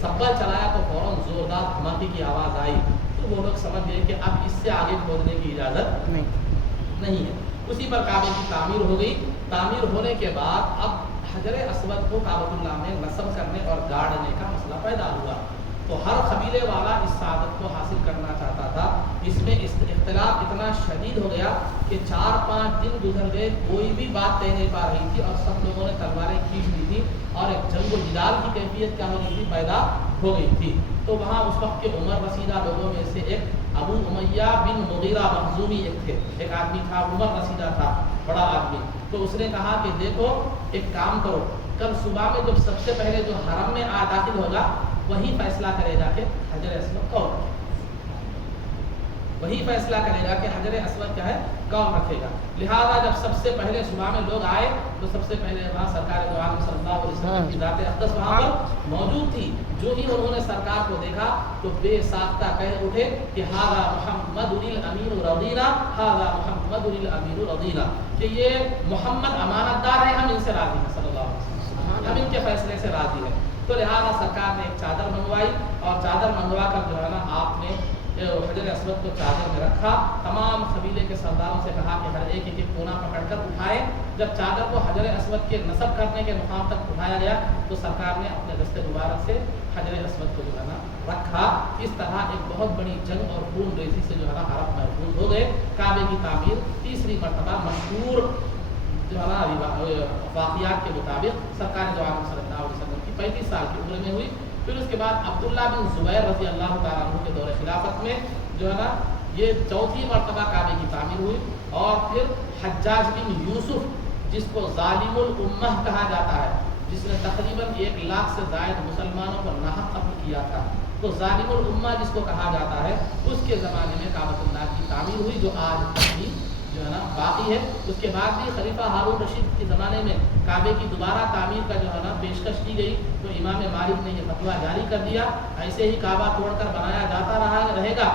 سبل چلایا تو فوراً زوردار دھماکے کی آواز آئی, تو وہ لوگ سمجھ گئے کہ اب اس سے آگے کھودنے کی اجازت نہیں ہے. اسی پر کعبے کی تعمیر ہو گئی. تعمیر ہونے کے بعد اب حجر اسود کو کعبۃ اللہ میں نصب کرنے اور گاڑنے کا مسئلہ پیدا ہوا. تو ہر قبیلے والا اس سعادت کو حاصل کرنا چاہتا تھا. اس میں اختلاف اتنا شدید ہو گیا کہ 4-5 دن گزر گئے, کوئی بھی بات طے نہیں پا رہی تھی, اور سب لوگوں نے تلواریں کھینچ لی تھی, اور ایک جنگ و جدال کی کیفیت کیا ہو گئی تھی, پیدا ہو گئی تھی. تو وہاں اس وقت کے عمر رسیدہ لوگوں میں سے ایک ابو امیہ بن مغیرہ مخزومی ایک تھے, ایک آدمی تھا, عمر رسیدہ تھا, بڑا آدمی. تو اس نے کہا کہ دیکھو ایک کام کرو, کل صبح میں جب سب سے پہلے جو حرم میں داخل ہوگا وہی فیصلہ کرے گا کہ حجر اسود کون, وہی فیصلہ کرے گا کہ حجر اسود کیا ہے, کون رکھے گا. لہذا جب سب سے پہلے صبح میں لوگ آئے تو سب سے پہلے وہاں سرکار دو عالم صلی اللہ علیہ وسلم کی ذات اقدس وہاں پر موجود تھی. جو ہی انہوں نے سرکار کو دیکھا تو بے ساختہ کہہ اٹھے کہ ھذا محمد الامین رضینا, ھذا محمد الامین رضینا, کہ یہ محمد امانت دار ہے, ہم ان سے راضی ہیں, صلی اللہ علیہ وسلم, ہم ان کے فیصلے سے راضی ہیں. تو لہٰذا سرکار نے ایک چادر منگوائی, اور چادر منگوا کر جو ہے نا آپ نے حجر اسود کو چادر میں رکھا. تمام قبیلے کے سرداروں سے کہا کہ ہر ایک ایک کونا پکڑ کر اٹھائے. جب چادر کو حجر اسود کے نصب کرنے کے مقام تک اٹھایا گیا تو سرکار نے اپنے دست مبارک سے حجر اسود کو جو ہے نا رکھا. اس طرح ایک بہت بڑی جنگ اور خون ریزی سے جو ہے نا حرم محفوظ ہو گئے. کعبے کی تعمیر تیسری مرتبہ مشہور جو ہے نا واقعات کے مطابق سرکار دو عالم صلی اللہ علیہ وسلم کی 35 سال کی عمر میں ہوئی. پھر اس کے بعد عبداللہ بن زبیر رضی اللہ تعالیٰ عنہ کے دور خلافت میں جو ہے نا یہ چوتھی مرتبہ کعبے کی تعمیر ہوئی. اور پھر حجاج بن یوسف, جس کو ظالم الامہ کہا جاتا ہے, جس نے تقریباً 1 لاکھ سے زائد مسلمانوں کو ناحق قتل کیا تھا, تو ظالم الامہ جس کو کہا جاتا ہے, اس کے زمانے میں کعبۃ اللہ کی تعمیر ہوئی, جو آج تک بھی جو ہے نا باقی ہے. اس کے بعد بھی خلیفہ ہارون رشید کے زمانے میں کعبے کی دوبارہ تعمیر کا جو ہے نا پیشکش کی گئی, تو امام مالک نے یہ فتویٰ جاری کر دیا, ایسے ہی کعبہ توڑ کر بنایا جاتا رہے گا,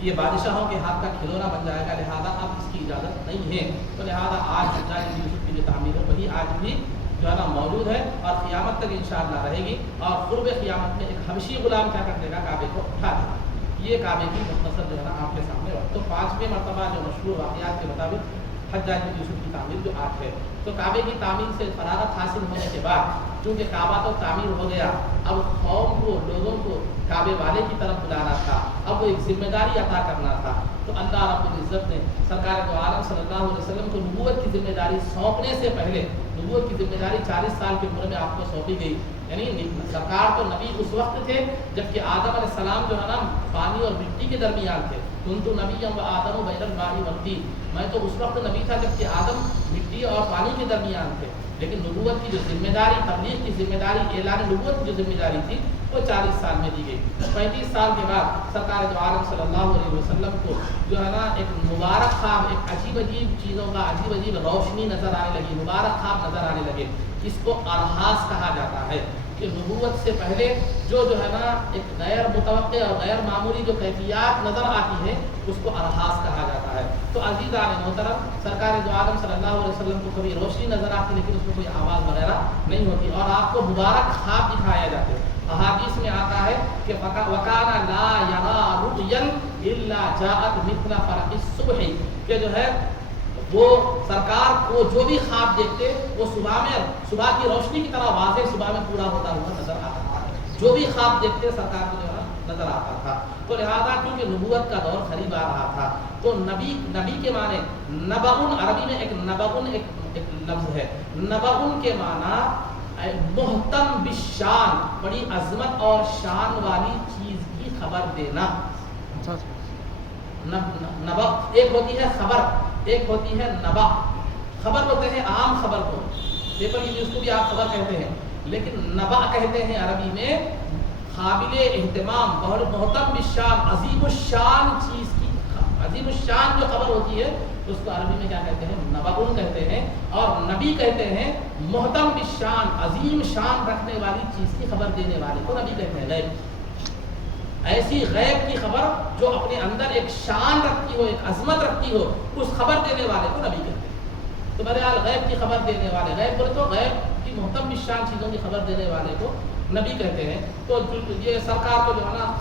یہ بادشاہوں کے ہاتھ کا کھلونا بن جائے گا, لہذا اب اس کی اجازت نہیں ہے. تو لہذا آج حجاج بن یوسف کی جو تعمیر ہے وہی آج بھی جو ہے نا موجود ہے, اور قیامت تک انشاءاللہ رہے گی. اور قرب قیامت میں ایک حبشی غلام کیا کر دے گا, کعبے کو اٹھا دے گا. یہ کعبے کی مختصر جو ہے نا آپ کے سامنے رکھ. تو 5ویں مرتبہ جو مشہور واقعات کے مطابق حجاج بن یوسف کی تعمیر جو آج ہے. تو کعبے کی تعمیر سے فراغت حاصل ہونے کے بعد چونکہ کعبہ تو تعمیر ہو گیا, اب قوم کو, لوگوں کو کعبے والے کی طرف بلانا تھا, اب وہ ایک ذمہ داری عطا کرنا تھا. تو اللہ رب العزت نے سرکار دو عالم صلی اللہ علیہ وسلم کو نبوت کی ذمہ داری سونپنے سے پہلے, نبوت کی ذمہ داری 40 سال کی عمر میں آپ کو سونپی گئی. یعنی سرکار تو نبی اس وقت تھے جبکہ آدم علیہ السلام جو ہے نا پانی اور مٹی کے درمیان تھے. کنت نبیا و آدم بین الماء والطین, میں تو اس وقت نبی تھا جبکہ آدم مٹی اور پانی کے درمیان تھے. لیکن نبوت کی جو ذمہ داری, تبلیغ کی ذمہ داری, اعلان نبوت کی جو ذمہ داری تھی وہ 40 سال میں دی گئی. 35 سال کے بعد سرکار دو عالم صلی اللہ علیہ وسلم کو جو ہے نا ایک مبارک خواب, ایک عجیب عجیب چیزوں کا عجیب عجیب روشنی نظر آنے لگی, مبارک خواب نظر آنے لگے. اس کو ارحاس کہا جاتا ہے کہ نبوت سے پہلے جو ہے نا ایک غیر متوقع اور غیر معمولی جو کیفیات نظر آتی ہے اس کو ارحاس کہا جاتا ہے. تو عزیزان محترم, سرکار دو عالم صلی اللہ علیہ وسلم کو کبھی روشنی نظر آتی لیکن اس میں کوئی آواز وغیرہ نہیں ہوتی, اور آپ کو مبارک خواب دکھایا جاتے. احادیث میں آتا ہے کہ وَكَانَ لَا يَرَى رُؤْيًا إِلَّا جَاءَتْ مِثْلَ فَلَقِ الصُّبْحِ, کہ جو ہے وہ سرکار کو جو بھی خواب دیکھتے وہ صبح کی روشنی کی طرح واضح صبح میں پورا ہوتا ہوا نظر آتا تھا. جو بھی خواب دیکھتے سرکار کو جو ہے نظر آتا تھا. تو لہذا کیونکہ نبوت کا دور قریب آ رہا تھا تو نبی کے معنی نبعن, عربی میں ایک نبعن ایک لفظ ہے. نبعن کے معنی محتم بالشان, بڑی عظمت اور شان والی چیز کی خبر دینا. نبع ایک ہوتی ہے خبر, ایک ہوتی ہے نبع. خبر ہوتے ہیں عام خبر کو, پیپر کی نیوز کو بھی آپ خبر کہتے ہیں, لیکن نبع کہتے ہیں عربی میں قابل اہتمام, بہت محتم بالشان, عظیم الشان چیز کی, عظیم الشان جو خبر ہوتی ہے اس کو عربی میں کیا کہتے ہیں؟ نبأ کہتے ہیں. اور نبی کہتے ہیں محتم بالشان، عظیم شان رکھنے والی چیز کی خبر دینے والے کو نبی کہتے ہیں. غیب، ایسی غیب کی خبر جو اپنے اندر ایک شان رکھتی ہو، ایک عظمت رکھتی ہو، اس خبر دینے والے کو نبی کہتے ہیں. تو بہرحال غیب کی خبر دینے والے، غیب بولے تو غیب کی محتم بالشان چیزوں کی خبر دینے والے کو نبی کہتے ہیں. تو یہ سرکار کو جو ہے نا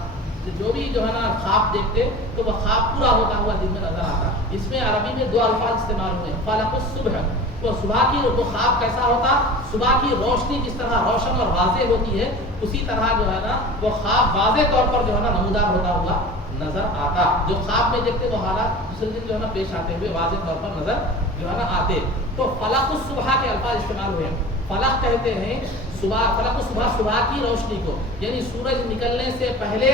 جو بھی جو ہے نا خواب دیکھتے تو وہ خواب پورا ہوتا ہوا دن میں نظر آتا. اس میں عربی میں دو الفاظ استعمال ہوئے ہیں. فلق الصبح، وہ صبح کی وہ خواب کیسا ہوتا؟ صبح کی روشنی جس طرح روشن اور واضح ہوتی ہے اسی طرح جو ہے نا وہ خواب واضح طور پر جو ہے نا نمودار ہوتا ہوا نظر آتا. جو خواب میں دیکھتے وہ حالات دوسرے دن جو ہے نا پیش آتے ہوئے واضح طور پر نظر جو ہے نا آتے. تو فلق الصبح کے الفاظ استعمال ہوئے ہیں. فلق کہتے ہیں صبح، فلق الصبح صبح کی روشنی کو، یعنی سورج نکلنے سے پہلے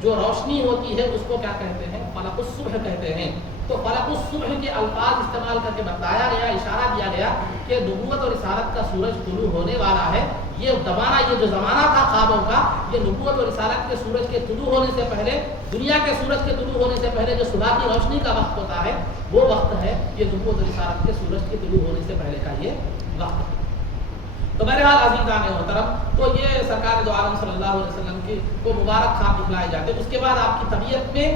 جو روشنی ہوتی ہے اس کو کیا کہتے ہیں؟ فلق الصبح کہتے ہیں. تو فلق الصبح کے الفاظ استعمال کر کے بتایا گیا، اشارہ دیا گیا کہ نبوت اور رسالت کا سورج طلوع ہونے والا ہے. یہ زمانہ، یہ جو زمانہ تھا خوابوں کا، یہ نبوت اور رسالت کے سورج کے طلوع ہونے سے پہلے، دنیا کے سورج کے طلوع ہونے سے پہلے جو صبح کی روشنی کا وقت ہوتا ہے وہ وقت ہے. یہ نبوت اور رسالت کے سورج کے طلوع ہونے سے پہلے کا یہ وقت ہے. تو بہرحال عزیزان محترم، تو یہ سرکار دو عالم صلی اللہ علیہ وسلم کی کو مبارک خواب دکھلائے جاتے. اس کے بعد آپ کی طبیعت میں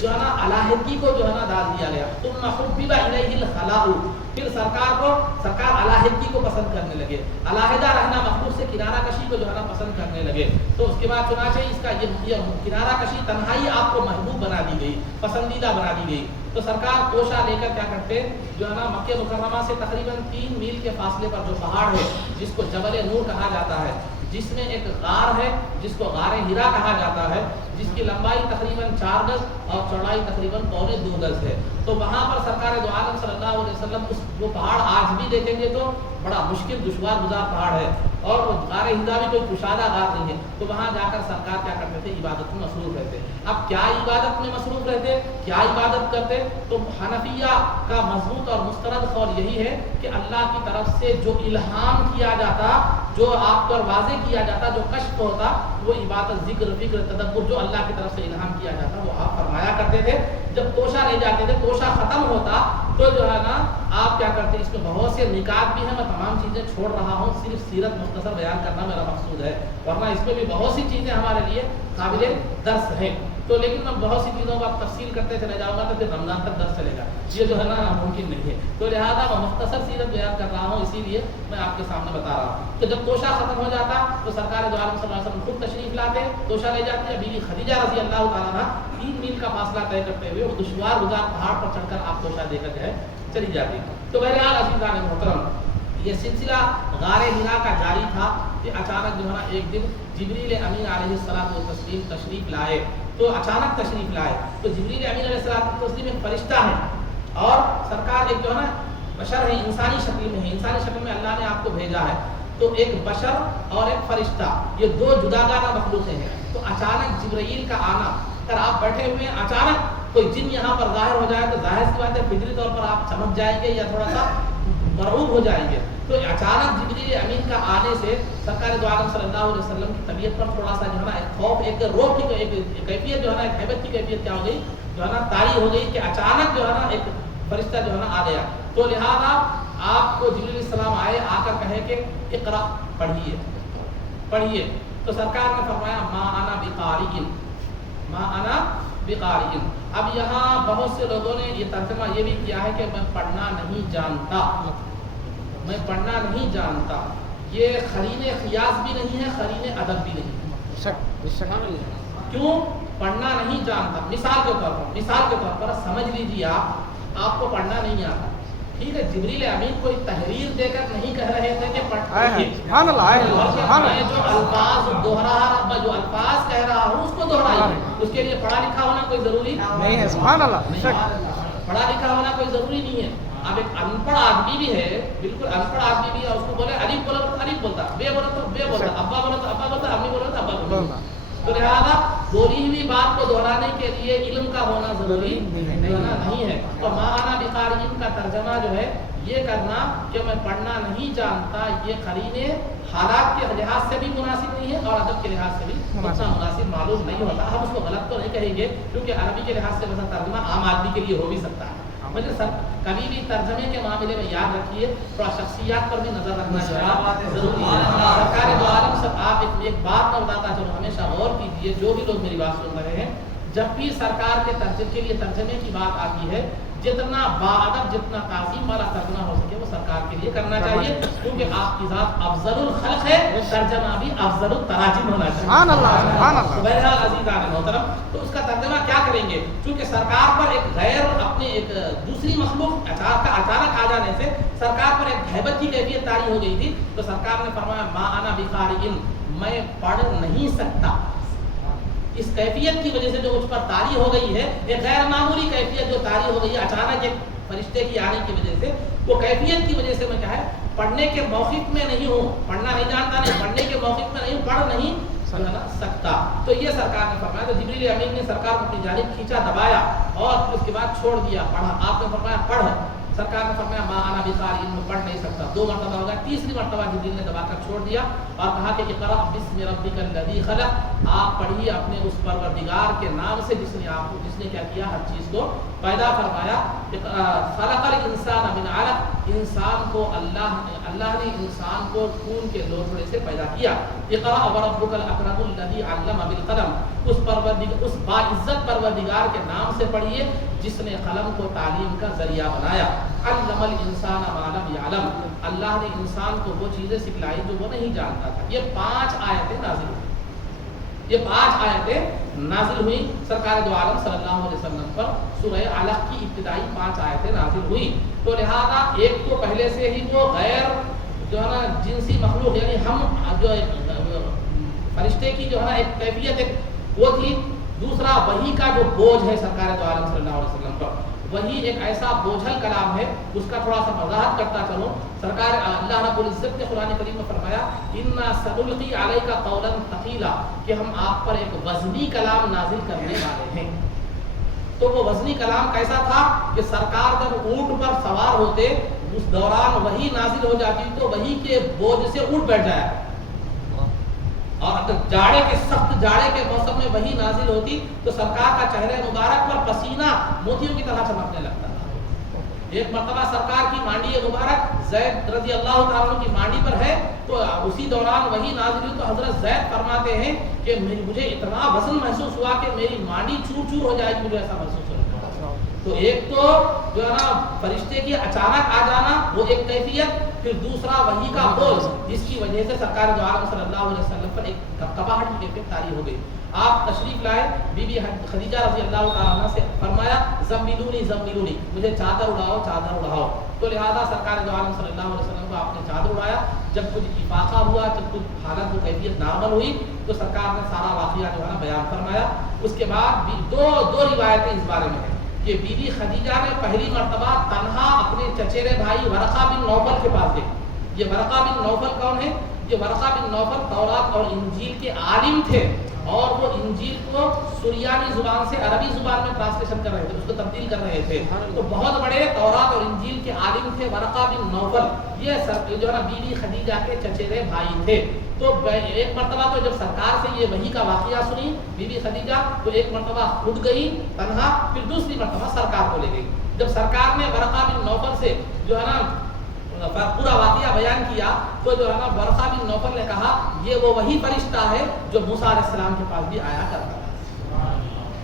جو ہے نا علیحدگی کو جو ہے نا ڈال دیا گیا. ثم حبب الیہ الخلاء، پھر سرکار علیحدگی کو پسند کرنے لگے، علیحدہ رہنا، مخلوق سے کنارہ کشی کو جو ہے نا پسند کرنے لگے. تو اس کے بعد چنانچہ اس کا یہ کنارہ کشی، تنہائی آپ کو محبوب بنا دی گئی، پسندیدہ بنا دی گئی. تو سرکار توشہ لے کر کیا کرتے جو ہے نا مکہ مکرمہ سے تقریباً 3 میل کے فاصلے پر جو پہاڑ ہے جس کو جبل نور کہا جاتا ہے، جس میں ایک غار ہے جس کو غار ہیرا کہا جاتا ہے، جس کی لمبائی تقریباً 4 گز اور چوڑائی تقریباً 2.25 گز ہے. تو وہاں پر سرکار دو عالم صلی اللہ علیہ وسلم وہ پہاڑ آج بھی دیکھیں گے تو بڑا مشکل دشوار گزار پہاڑ ہے، اور وہ غار ہیرا بھی کوئی کشادہ غار نہیں ہے. تو وہاں جا کر سرکار کیا کرتے تھے؟ عبادت میں مصروف رہتے. اب کیا عبادت میں مصروف رہتے، کیا عبادت کرتے؟ تو حنفیہ کا مضبوط اور مستند قول یہی ہے کہ اللہ کی طرف سے جو الہام کیا جاتا، جو آپ پر واضح کیا جاتا، جو کشف ہوتا، وہ عبادت، ذکر، فکر، تدبر جو اللہ کی طرف سے الہام کیا جاتا وہ آپ فرمایا کرتے تھے. جب توشہ لے جاتے تھے، توشہ ختم ہوتا تو جو ہے نا آپ کیا کرتے؟ اس میں بہت سے نکات بھی ہیں، میں تمام چیزیں چھوڑ رہا ہوں، صرف سیرت مختصر بیان کرنا میرا مقصود ہے، ورنہ اس میں بھی بہت سی چیزیں ہمارے لیے قابل درس ہیں. تو لیکن میں بہت سی چیزوں کو آپ تفصیل کرتے چلے جاؤں گا تو پھر رمضان تک درس چلے گا، یہ جو ہے نا ممکن نہیں ہے. تو لہٰذا میں مختصر سیرت بیان کر رہا ہوں، اسی لیے میں آپ کے سامنے بتا رہا ہوں. تو جب توشہ ختم ہو جاتا تو سرکار دو عالم صلی اللہ علیہ وسلم خود تشریف لاتے، توشہ لے جاتے. بیوی خدیجہ رضی اللہ تعالیٰ عنہ 3 میل کا فاصلہ طے کرتے ہوئے وہ دشوار گزار پہاڑ پر چڑھ کر آپ توشہ دے کر جو ہے چلی جاتی. تو بہرحال عزیزان محترم، یہ سلسلہ غار ہیرا کا جاری تھا کہ اچانک جو ہے نا ایک دن جبریل امین علیہ الصلوۃ والتسلیم تشریف لائے. تو اچانک تشریف لائے تو جبریل امین علیہ الصلوۃ والتسلیم ایک فرشتہ ہے اور سرکار ایک جو ہے نا بشر ہے، انسانی شکل میں ہے، انسانی شکل میں اللہ نے آپ کو بھیجا ہے. تو ایک بشر اور ایک فرشتہ، یہ 2 جداگانہ مخلوقیں ہیں. تو اچانک جبرائیل کا آنا، اگر آپ بیٹھے ہوئے ہیں اچانک کوئی جن یہاں پر ظاہر ہو جائے تو ظاہر سی بات ہے فطری طور پر آپ چمک جائیں گے یا تھوڑا سا مرعوب ہو جائیں گے. تو اچانک جبریل امین کا آنے سے سرکار دو عالم صلی اللہ علیہ وسلم کی طبیعت پر تھوڑا سا جو ہے نا ایک خوف، ایک روح کی ایک کیفیت جو ہے نا، ایک ہیبت کی کیفیت کیا ہو گئی جو ہے نا طاری ہو گئی کہ اچانک جو ہے نا ایک فرشتہ جو ہے نا آ گیا. تو لہٰذا آپ کو جبریل علیہ السلام آئے، آ کر کہے کہ اقرا، پڑھیے پڑھیے. تو سرکار نے فرمایا ما انا بقارئ، ما انا بقارئ. اب یہاں بہت سے لوگوں نے یہ ترجمہ یہ بھی کیا ہے کہ میں پڑھنا نہیں جانتا، میں پڑھنا نہیں جانتا. یہ قرین قیاس بھی نہیں ہے، قرین ادب بھی نہیں. کیوں پڑھنا نہیں جانتا؟ مثال کے طور پر سمجھ لیجیے آپ کو پڑھنا نہیں آتا، ٹھیک ہے. جبریل امین کوئی تحریر دے کر نہیں کہہ رہے تھے کہ پڑھیے. میں جو الفاظ دوہرا، میں جو الفاظ کہہ رہا ہوں اس کو دوہرائیے. اس کے لیے پڑھا لکھا ہونا کوئی ضروری نہیں ہے. سبحان اللہ، پڑھا لکھا ہونا کوئی ضروری نہیں ہے. اب ایک ان پڑھ آدمی بھی ہے، بالکل ان پڑھ آدمی بھی ہے، اس کو بولے الف بولو تو الف بولتا، بے بولو تو بے بولتا، ابا بولو تو ابا بولتا، امی بولو تو ابا بولتا. تو لہٰذا بولی ہوئی بات کو دہرانے کے لیے علم کا ہونا ضروری نہیں ہے. تو ما انا بقارئ کا ترجمہ جو ہے یہ کرنا کہ میں پڑھنا نہیں جانتا، یہ قرینے حالات کے لحاظ سے بھی مناسب نہیں ہے اور ادب کے لحاظ سے بھی اتنا مناسب معلوم نہیں ہوتا. ہم اس کو غلط تو نہیں کہیں گے کیونکہ عربی کے لحاظ سے مثلا ترجمہ عام آدمی کے لیے ہو بھی سکتا ہے. مجھے سر کبھی بھی ترجمے کے معاملے میں یاد رکھیے تھوڑا شخصیات پر بھی نظر رکھنا ضروری ہے. سرکار دو عالم سب آپ ایک بات میں بتاتا چلو ہمیشہ غور کیجیے جو بھی لوگ میری بات سن رہے ہیں، جب بھی سرکار کے ترجمے کے لیے ترجمے کی بات آتی ہے جتنا باادب جتنا تعظیم والا ترجمہ ہو سکے وہ سرکار کے لیے کرنا چاہیے کیونکہ آپ کی ذات افضل الخلق ہے، ترجمہ بھی افضل التراجم ہونا چاہیے. سبحان اللہ سبحان اللہ. بہرحال عزیزان محترم تو اس کا ترجمہ کیا کریں گے کیونکہ سرکار پر ایک غیر اپنے ایک دوسری مخلوق اچانک آ جانے سے سرکار پر ایک ہیبت کی کیفیت طاری ہو گئی تھی. تو سرکار نے فرمایا ما انا بقارئ، میں پڑھ نہیں سکتا. اس کیفیت کی وجہ سے جو مجھ پر طاری ہو گئی ہے، ایک غیر معمولی کیفیت جو طاری ہو گئی ہے اچانک ایک فرشتے کی آنے کی وجہ سے، وہ کیفیت کی وجہ سے میں کیا ہے پڑھنے کے موقف میں نہیں ہوں، پڑھنا نہیں جانتا نہیں، پڑھنے کے موقف میں نہیں ہوں، پڑھ نہیں سکتا. تو یہ سرکار نے فرمایا. تو جبریل امین نے سرکار کو اپنی جانب کھینچا دبایا اور پھر اس کے بعد چھوڑ دیا. پڑھا آپ نے فرمایا پڑھ. سرکار نے فرمایا ما انا بقارئ، میں پڑھ نہیں سکتا. 2 مرتبہ ہوگا. تیسری مرتبہ جبریل نے دبا کر چھوڑ دیا اور کہا کہ اقرأ بسم ربک الذی خلق، آپ پڑھیے اپنے اس پروردگار کے نام سے جس نے کیا کیا، ہر چیز کو پیدا فرمایا. خلق الانسان من علق، انسان کو اللہ نے انسان کو خون کے لوتھڑے سے پیدا کیا. اقرأ وربک الاکرم الذی علم بالقلم، اس باعزت پروردگار کے نام سے پڑھیے جس نے قلم کو تعلیم کا ذریعہ بنایا. علم الانسان ما لم یعلم، اللہ نے انسان کو وہ چیزیں سکھلائی جو وہ نہیں جانتا تھا. یہ 5 آیتیں نازل ہوئی. یہ 5 آیتیں نازل ہوئی سرکار دو عالم صلی اللہ علیہ وسلم پر. سورہ علق کی ابتدائی 5 آیتیں نازل ہوئی. تو لہذا ایک تو پہلے سے ہی وہ غیر جو ہے نا جنسی مخلوق یعنی ہم جو فرشتے کی جو ہے نا ایک کیفیت ایک وہ تھی. دوسرا وحی کا جو بوجھ ہے سرکار دو عالم صلی اللہ علیہ وسلم پر، وہی ایک ایسا بوجھل کلام ہے. اس کا تھوڑا سا وضاحت کرتا چلوں. سرکار اللہ رب العزت نے قرآن کریم میں فرمایا انا سنلقی علیک قولا ثقیلا، کہ ہم آپ پر ایک وزنی کلام نازل کرنے والے ہیں. تو وہ وزنی کلام کیسا تھا کہ سرکار جب اونٹ پر سوار ہوتے اس دوران وحی نازل ہو جاتی تو وحی کے بوجھ سے اونٹ بیٹھ جایا. اور اگر جاڑے کے سخت جاڑے کے موسم میں وہی نازل ہوتی تو سرکار کا چہرہ مبارک پر پسینہ موتیوں کی طرح چمکنے لگتا تھا. ایک مرتبہ سرکار کی مانڈی مبارک زید رضی اللہ تعالیٰ عنہ کی مانڈی پر ہے تو اسی دوران وہی نازل ہوئی تو حضرت زید فرماتے ہیں کہ مجھے اتنا وزن محسوس ہوا کہ میری مانڈی چور چور ہو جائے گی، مجھے ایسا محسوس ہو. تو ایک تو جو ہے نا فرشتے کی اچانک آ جانا وہ ایک کیفیت، پھر دوسرا وحی کا بوجھ جس کی وجہ سے سرکار دو عالم صلی اللہ علیہ وسلم پر ایک کباہٹ کی کیفیت طاری ہو گئی. آپ تشریف لائے، بی بی خدیجہ رضی اللہ تعالیٰ عنہ سے فرمایا زملونی زملونی، مجھے چادر اڑاؤ چادر اڑاؤ. تو لہذا سرکار دو عالم صلی اللہ علیہ وسلم کو آپ نے چادر اڑایا. جب کچھ افاقہ ہوا، جب کچھ حالت و کیفیت نارمل ہوئی تو سرکار نے سارا واقعہ جو ہے نا بیان فرمایا. اس کے بعد دو روایتیں اس بارے میں ہیں کہ بی بی خدیجہ نے پہلی مرتبہ تنہا اپنے چچیرے بھائی ورقہ بن نوفل کے پاس گئی. یہ ورقہ بن نوفل کون ہے؟ یہ ورقہ بن نوفل تورات اور انجیل کے عالم تھے اور وہ انجیل کو سریانی زبان سے عربی زبان میں ٹرانسلیشن کر رہے تھے، اس کو تبدیل کر رہے تھے. تو بہت بڑے تورات اور انجیل کے عالم تھے ورقہ بن نوفل. یہ جو ہے نا بی بی خدیجہ کے چچیرے بھائی تھے. تو ایک مرتبہ تو جب سرکار سے یہ وحی کا واقعہ سنی بی بی خدیجہ تو ایک مرتبہ خود گئی تنہا، پھر دوسری مرتبہ سرکار کو لے گئی. جب سرکار نے ورقہ بن نوفل سے جو ہے نا پورا واقعہ بیان کیا تو جو ہے نا ورقہ بن نوفل نے کہا یہ وہ وہی فرشتہ ہے جو موسیٰ علیہ السلام کے پاس بھی آیا کرتا تھا.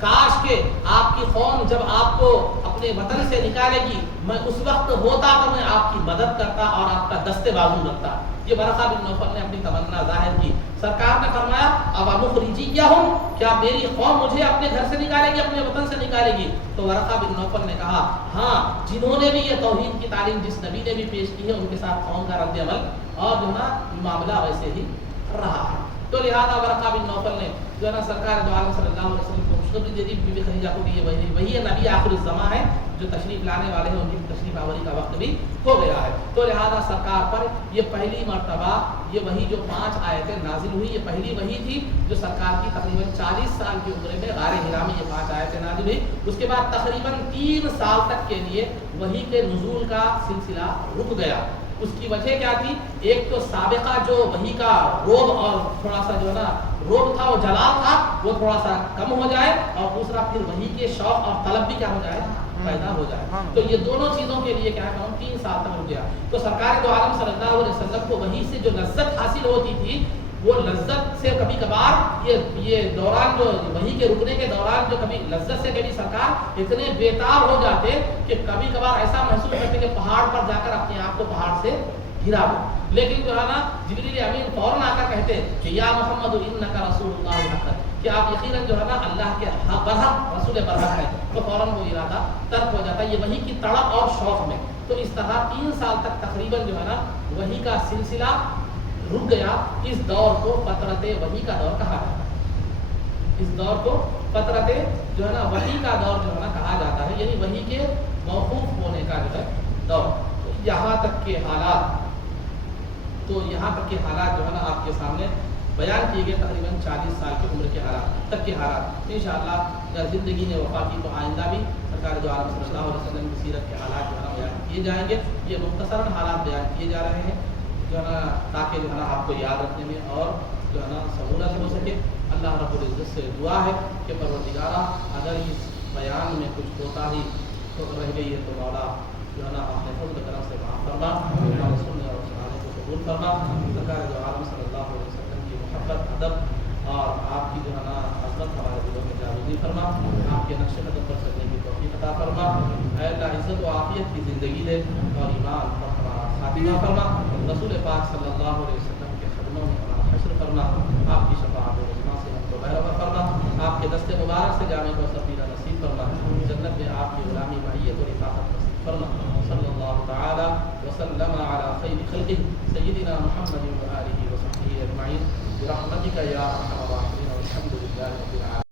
کاش کہ آپ کی قوم جب آپ کو اپنے وطن سے نکالے گی میں اس وقت ہوتا تو میں آپ کی مدد کرتا اور آپ کا دست بازو رکھتا. یہ ورقہ بن نوفل نے اپنی تمنا ظاہر کی. سرکار نے فرمایا اب مخرجیہم، کیا میری قوم مجھے اپنے گھر سے نکالے گی، اپنے وطن سے نکالے گی؟ تو ورقہ بن نوفل نے کہا ہاں، جنہوں نے بھی یہ توحید کی تعلیم جس نبی نے بھی پیش کی ہے ان کے ساتھ قوم کا رد عمل اور جو نا معاملہ ویسے ہی رہا ہے. تو لہذا ورقہ بن نوفل نے جو ہے نا سرکار دو عالم صلی اللہ علیہ وسلم کو خوشخبری دے دی بی بی خدیجہ کو کہ یہ وہی نبی آخر الزماں ہے جو تشریف لانے والے ہیں ان کی تشریف آوری کا وقت بھی ہو گیا ہے. تو لہذا سرکار پر یہ پہلی مرتبہ یہ وہی جو 5 آیتیں نازل ہوئی، یہ پہلی وہی تھی جو سرکار کی تقریباً 40 سال کی عمر میں غار حرا میں یہ 5 آیتیں نازل ہوئی. اس کے بعد تقریباً 3 سال تک کے لیے وہی کے نزول کا سلسلہ رک گیا. اس کی وجہ کیا تھی؟ ایک تو سابقہ جو وہی کا روب اور تھوڑا سا جو ہے نا روب تھا، وہ جلال تھا، وہ تھوڑا سا کم ہو جائے، اور دوسرا پھر وہی کے شوق اور طلب بھی کیا ہو جائے، پیدا ہو جائے. تو یہ دونوں چیزوں کے لیے کیا کہوں 3 سال تک رک گیا. تو سرکار دو عالم صلی اللہ علیہ وسلم کو وہی سے جو لذت حاصل ہوتی تھی، وہ لذت سے کبھی کبھار یہ دوران جو وہی کے رکنے کے دوران جو کبھی لذت سے کبھی سرکار اتنے بےتاب ہو جاتے کہ کبھی کبھار ایسا محسوس کرتے کہ پہاڑ پر جا کر اپنے آپ کو پہاڑ سے گرا دو. لیکن جو ہے نا جبریل امین فوراً آ کر کہتے کہ یا محمد انک رسول اللہ حق، کہ آپ یقیناً جو ہے نا اللہ کے برحق رسول برحق ہے. تو فوراً وہ ارادہ ترک ہو جاتا ہے یہ وہی کی تڑپ اور شوق میں. تو اس طرح 3 سال تک تقریباً جو ہے نا وہی کا سلسلہ رک گیا. اس دور کو فترت وحی کا دور کہا جاتا ہے. اس دور کو فترت جو ہے نا وحی کا دور جو ہے نا کہا جاتا ہے، یعنی وحی کے موقوف ہونے کا جو ہے دور. یہاں تک کے حالات جو ہے نا آپ کے سامنے بیان کیے گئے، تقریباً 40 سال کی عمر کے حالات تک کے حالات. انشاءاللہ اگر زندگی نے وفا کی تو آئندہ بھی سرکار دو عالم صلی اللہ علیہ وسلم کی سیرت کے حالات جو ہے نا بیان کیے جائیں گے. یہ مختصراً حالات بیان کیے جا رہے ہیں جو ہے نا تاکہ جو ہے نا آپ کو یاد رکھنے میں اور جو ہے نا سہولت ہو سکے. اللہ رب العزت سے دعا ہے کہ پروردگارہ اگر اس بیان میں کچھ کوتاہی رہ گئی ہے تو مولا جو ہے نا اپنے فضل کرم سے معاف فرما، ہمارے سننے اور سنانے کو قبول فرما. سرکار دو عالم صلی اللہ علیہ وسلم کی محبت، ادب اور آپ کی جو ہے نا عظمت ہمارے دلوں میں جاویدی فرما. آپ کے نقش قدم پر چلنے کی توفیق عطا فرما. اے اللہ عزت و عافیت کی زندگی دے اور ایمان پر ہمارا خاتمہ فرما. رسول پاک صلی اللہ علیہ وسلم کے قدموں میں ہمارا حشر فرما. آپ کی شفاعت و رضوان سے ہم کو بہرور فرما. آپ کے دست مبارک سے جامع کو سفینہ نصیب فرما. جنت میں آپ کی غلامی معیت اور اطاعت نصیب فرما. صلی اللہ تعالی وسلم علی خیر خلقہ سیدنا محمد و آلہ و صحبہ اجمعین برحمتک یا ارحم الراحمین والحمد للہ رب العالمین.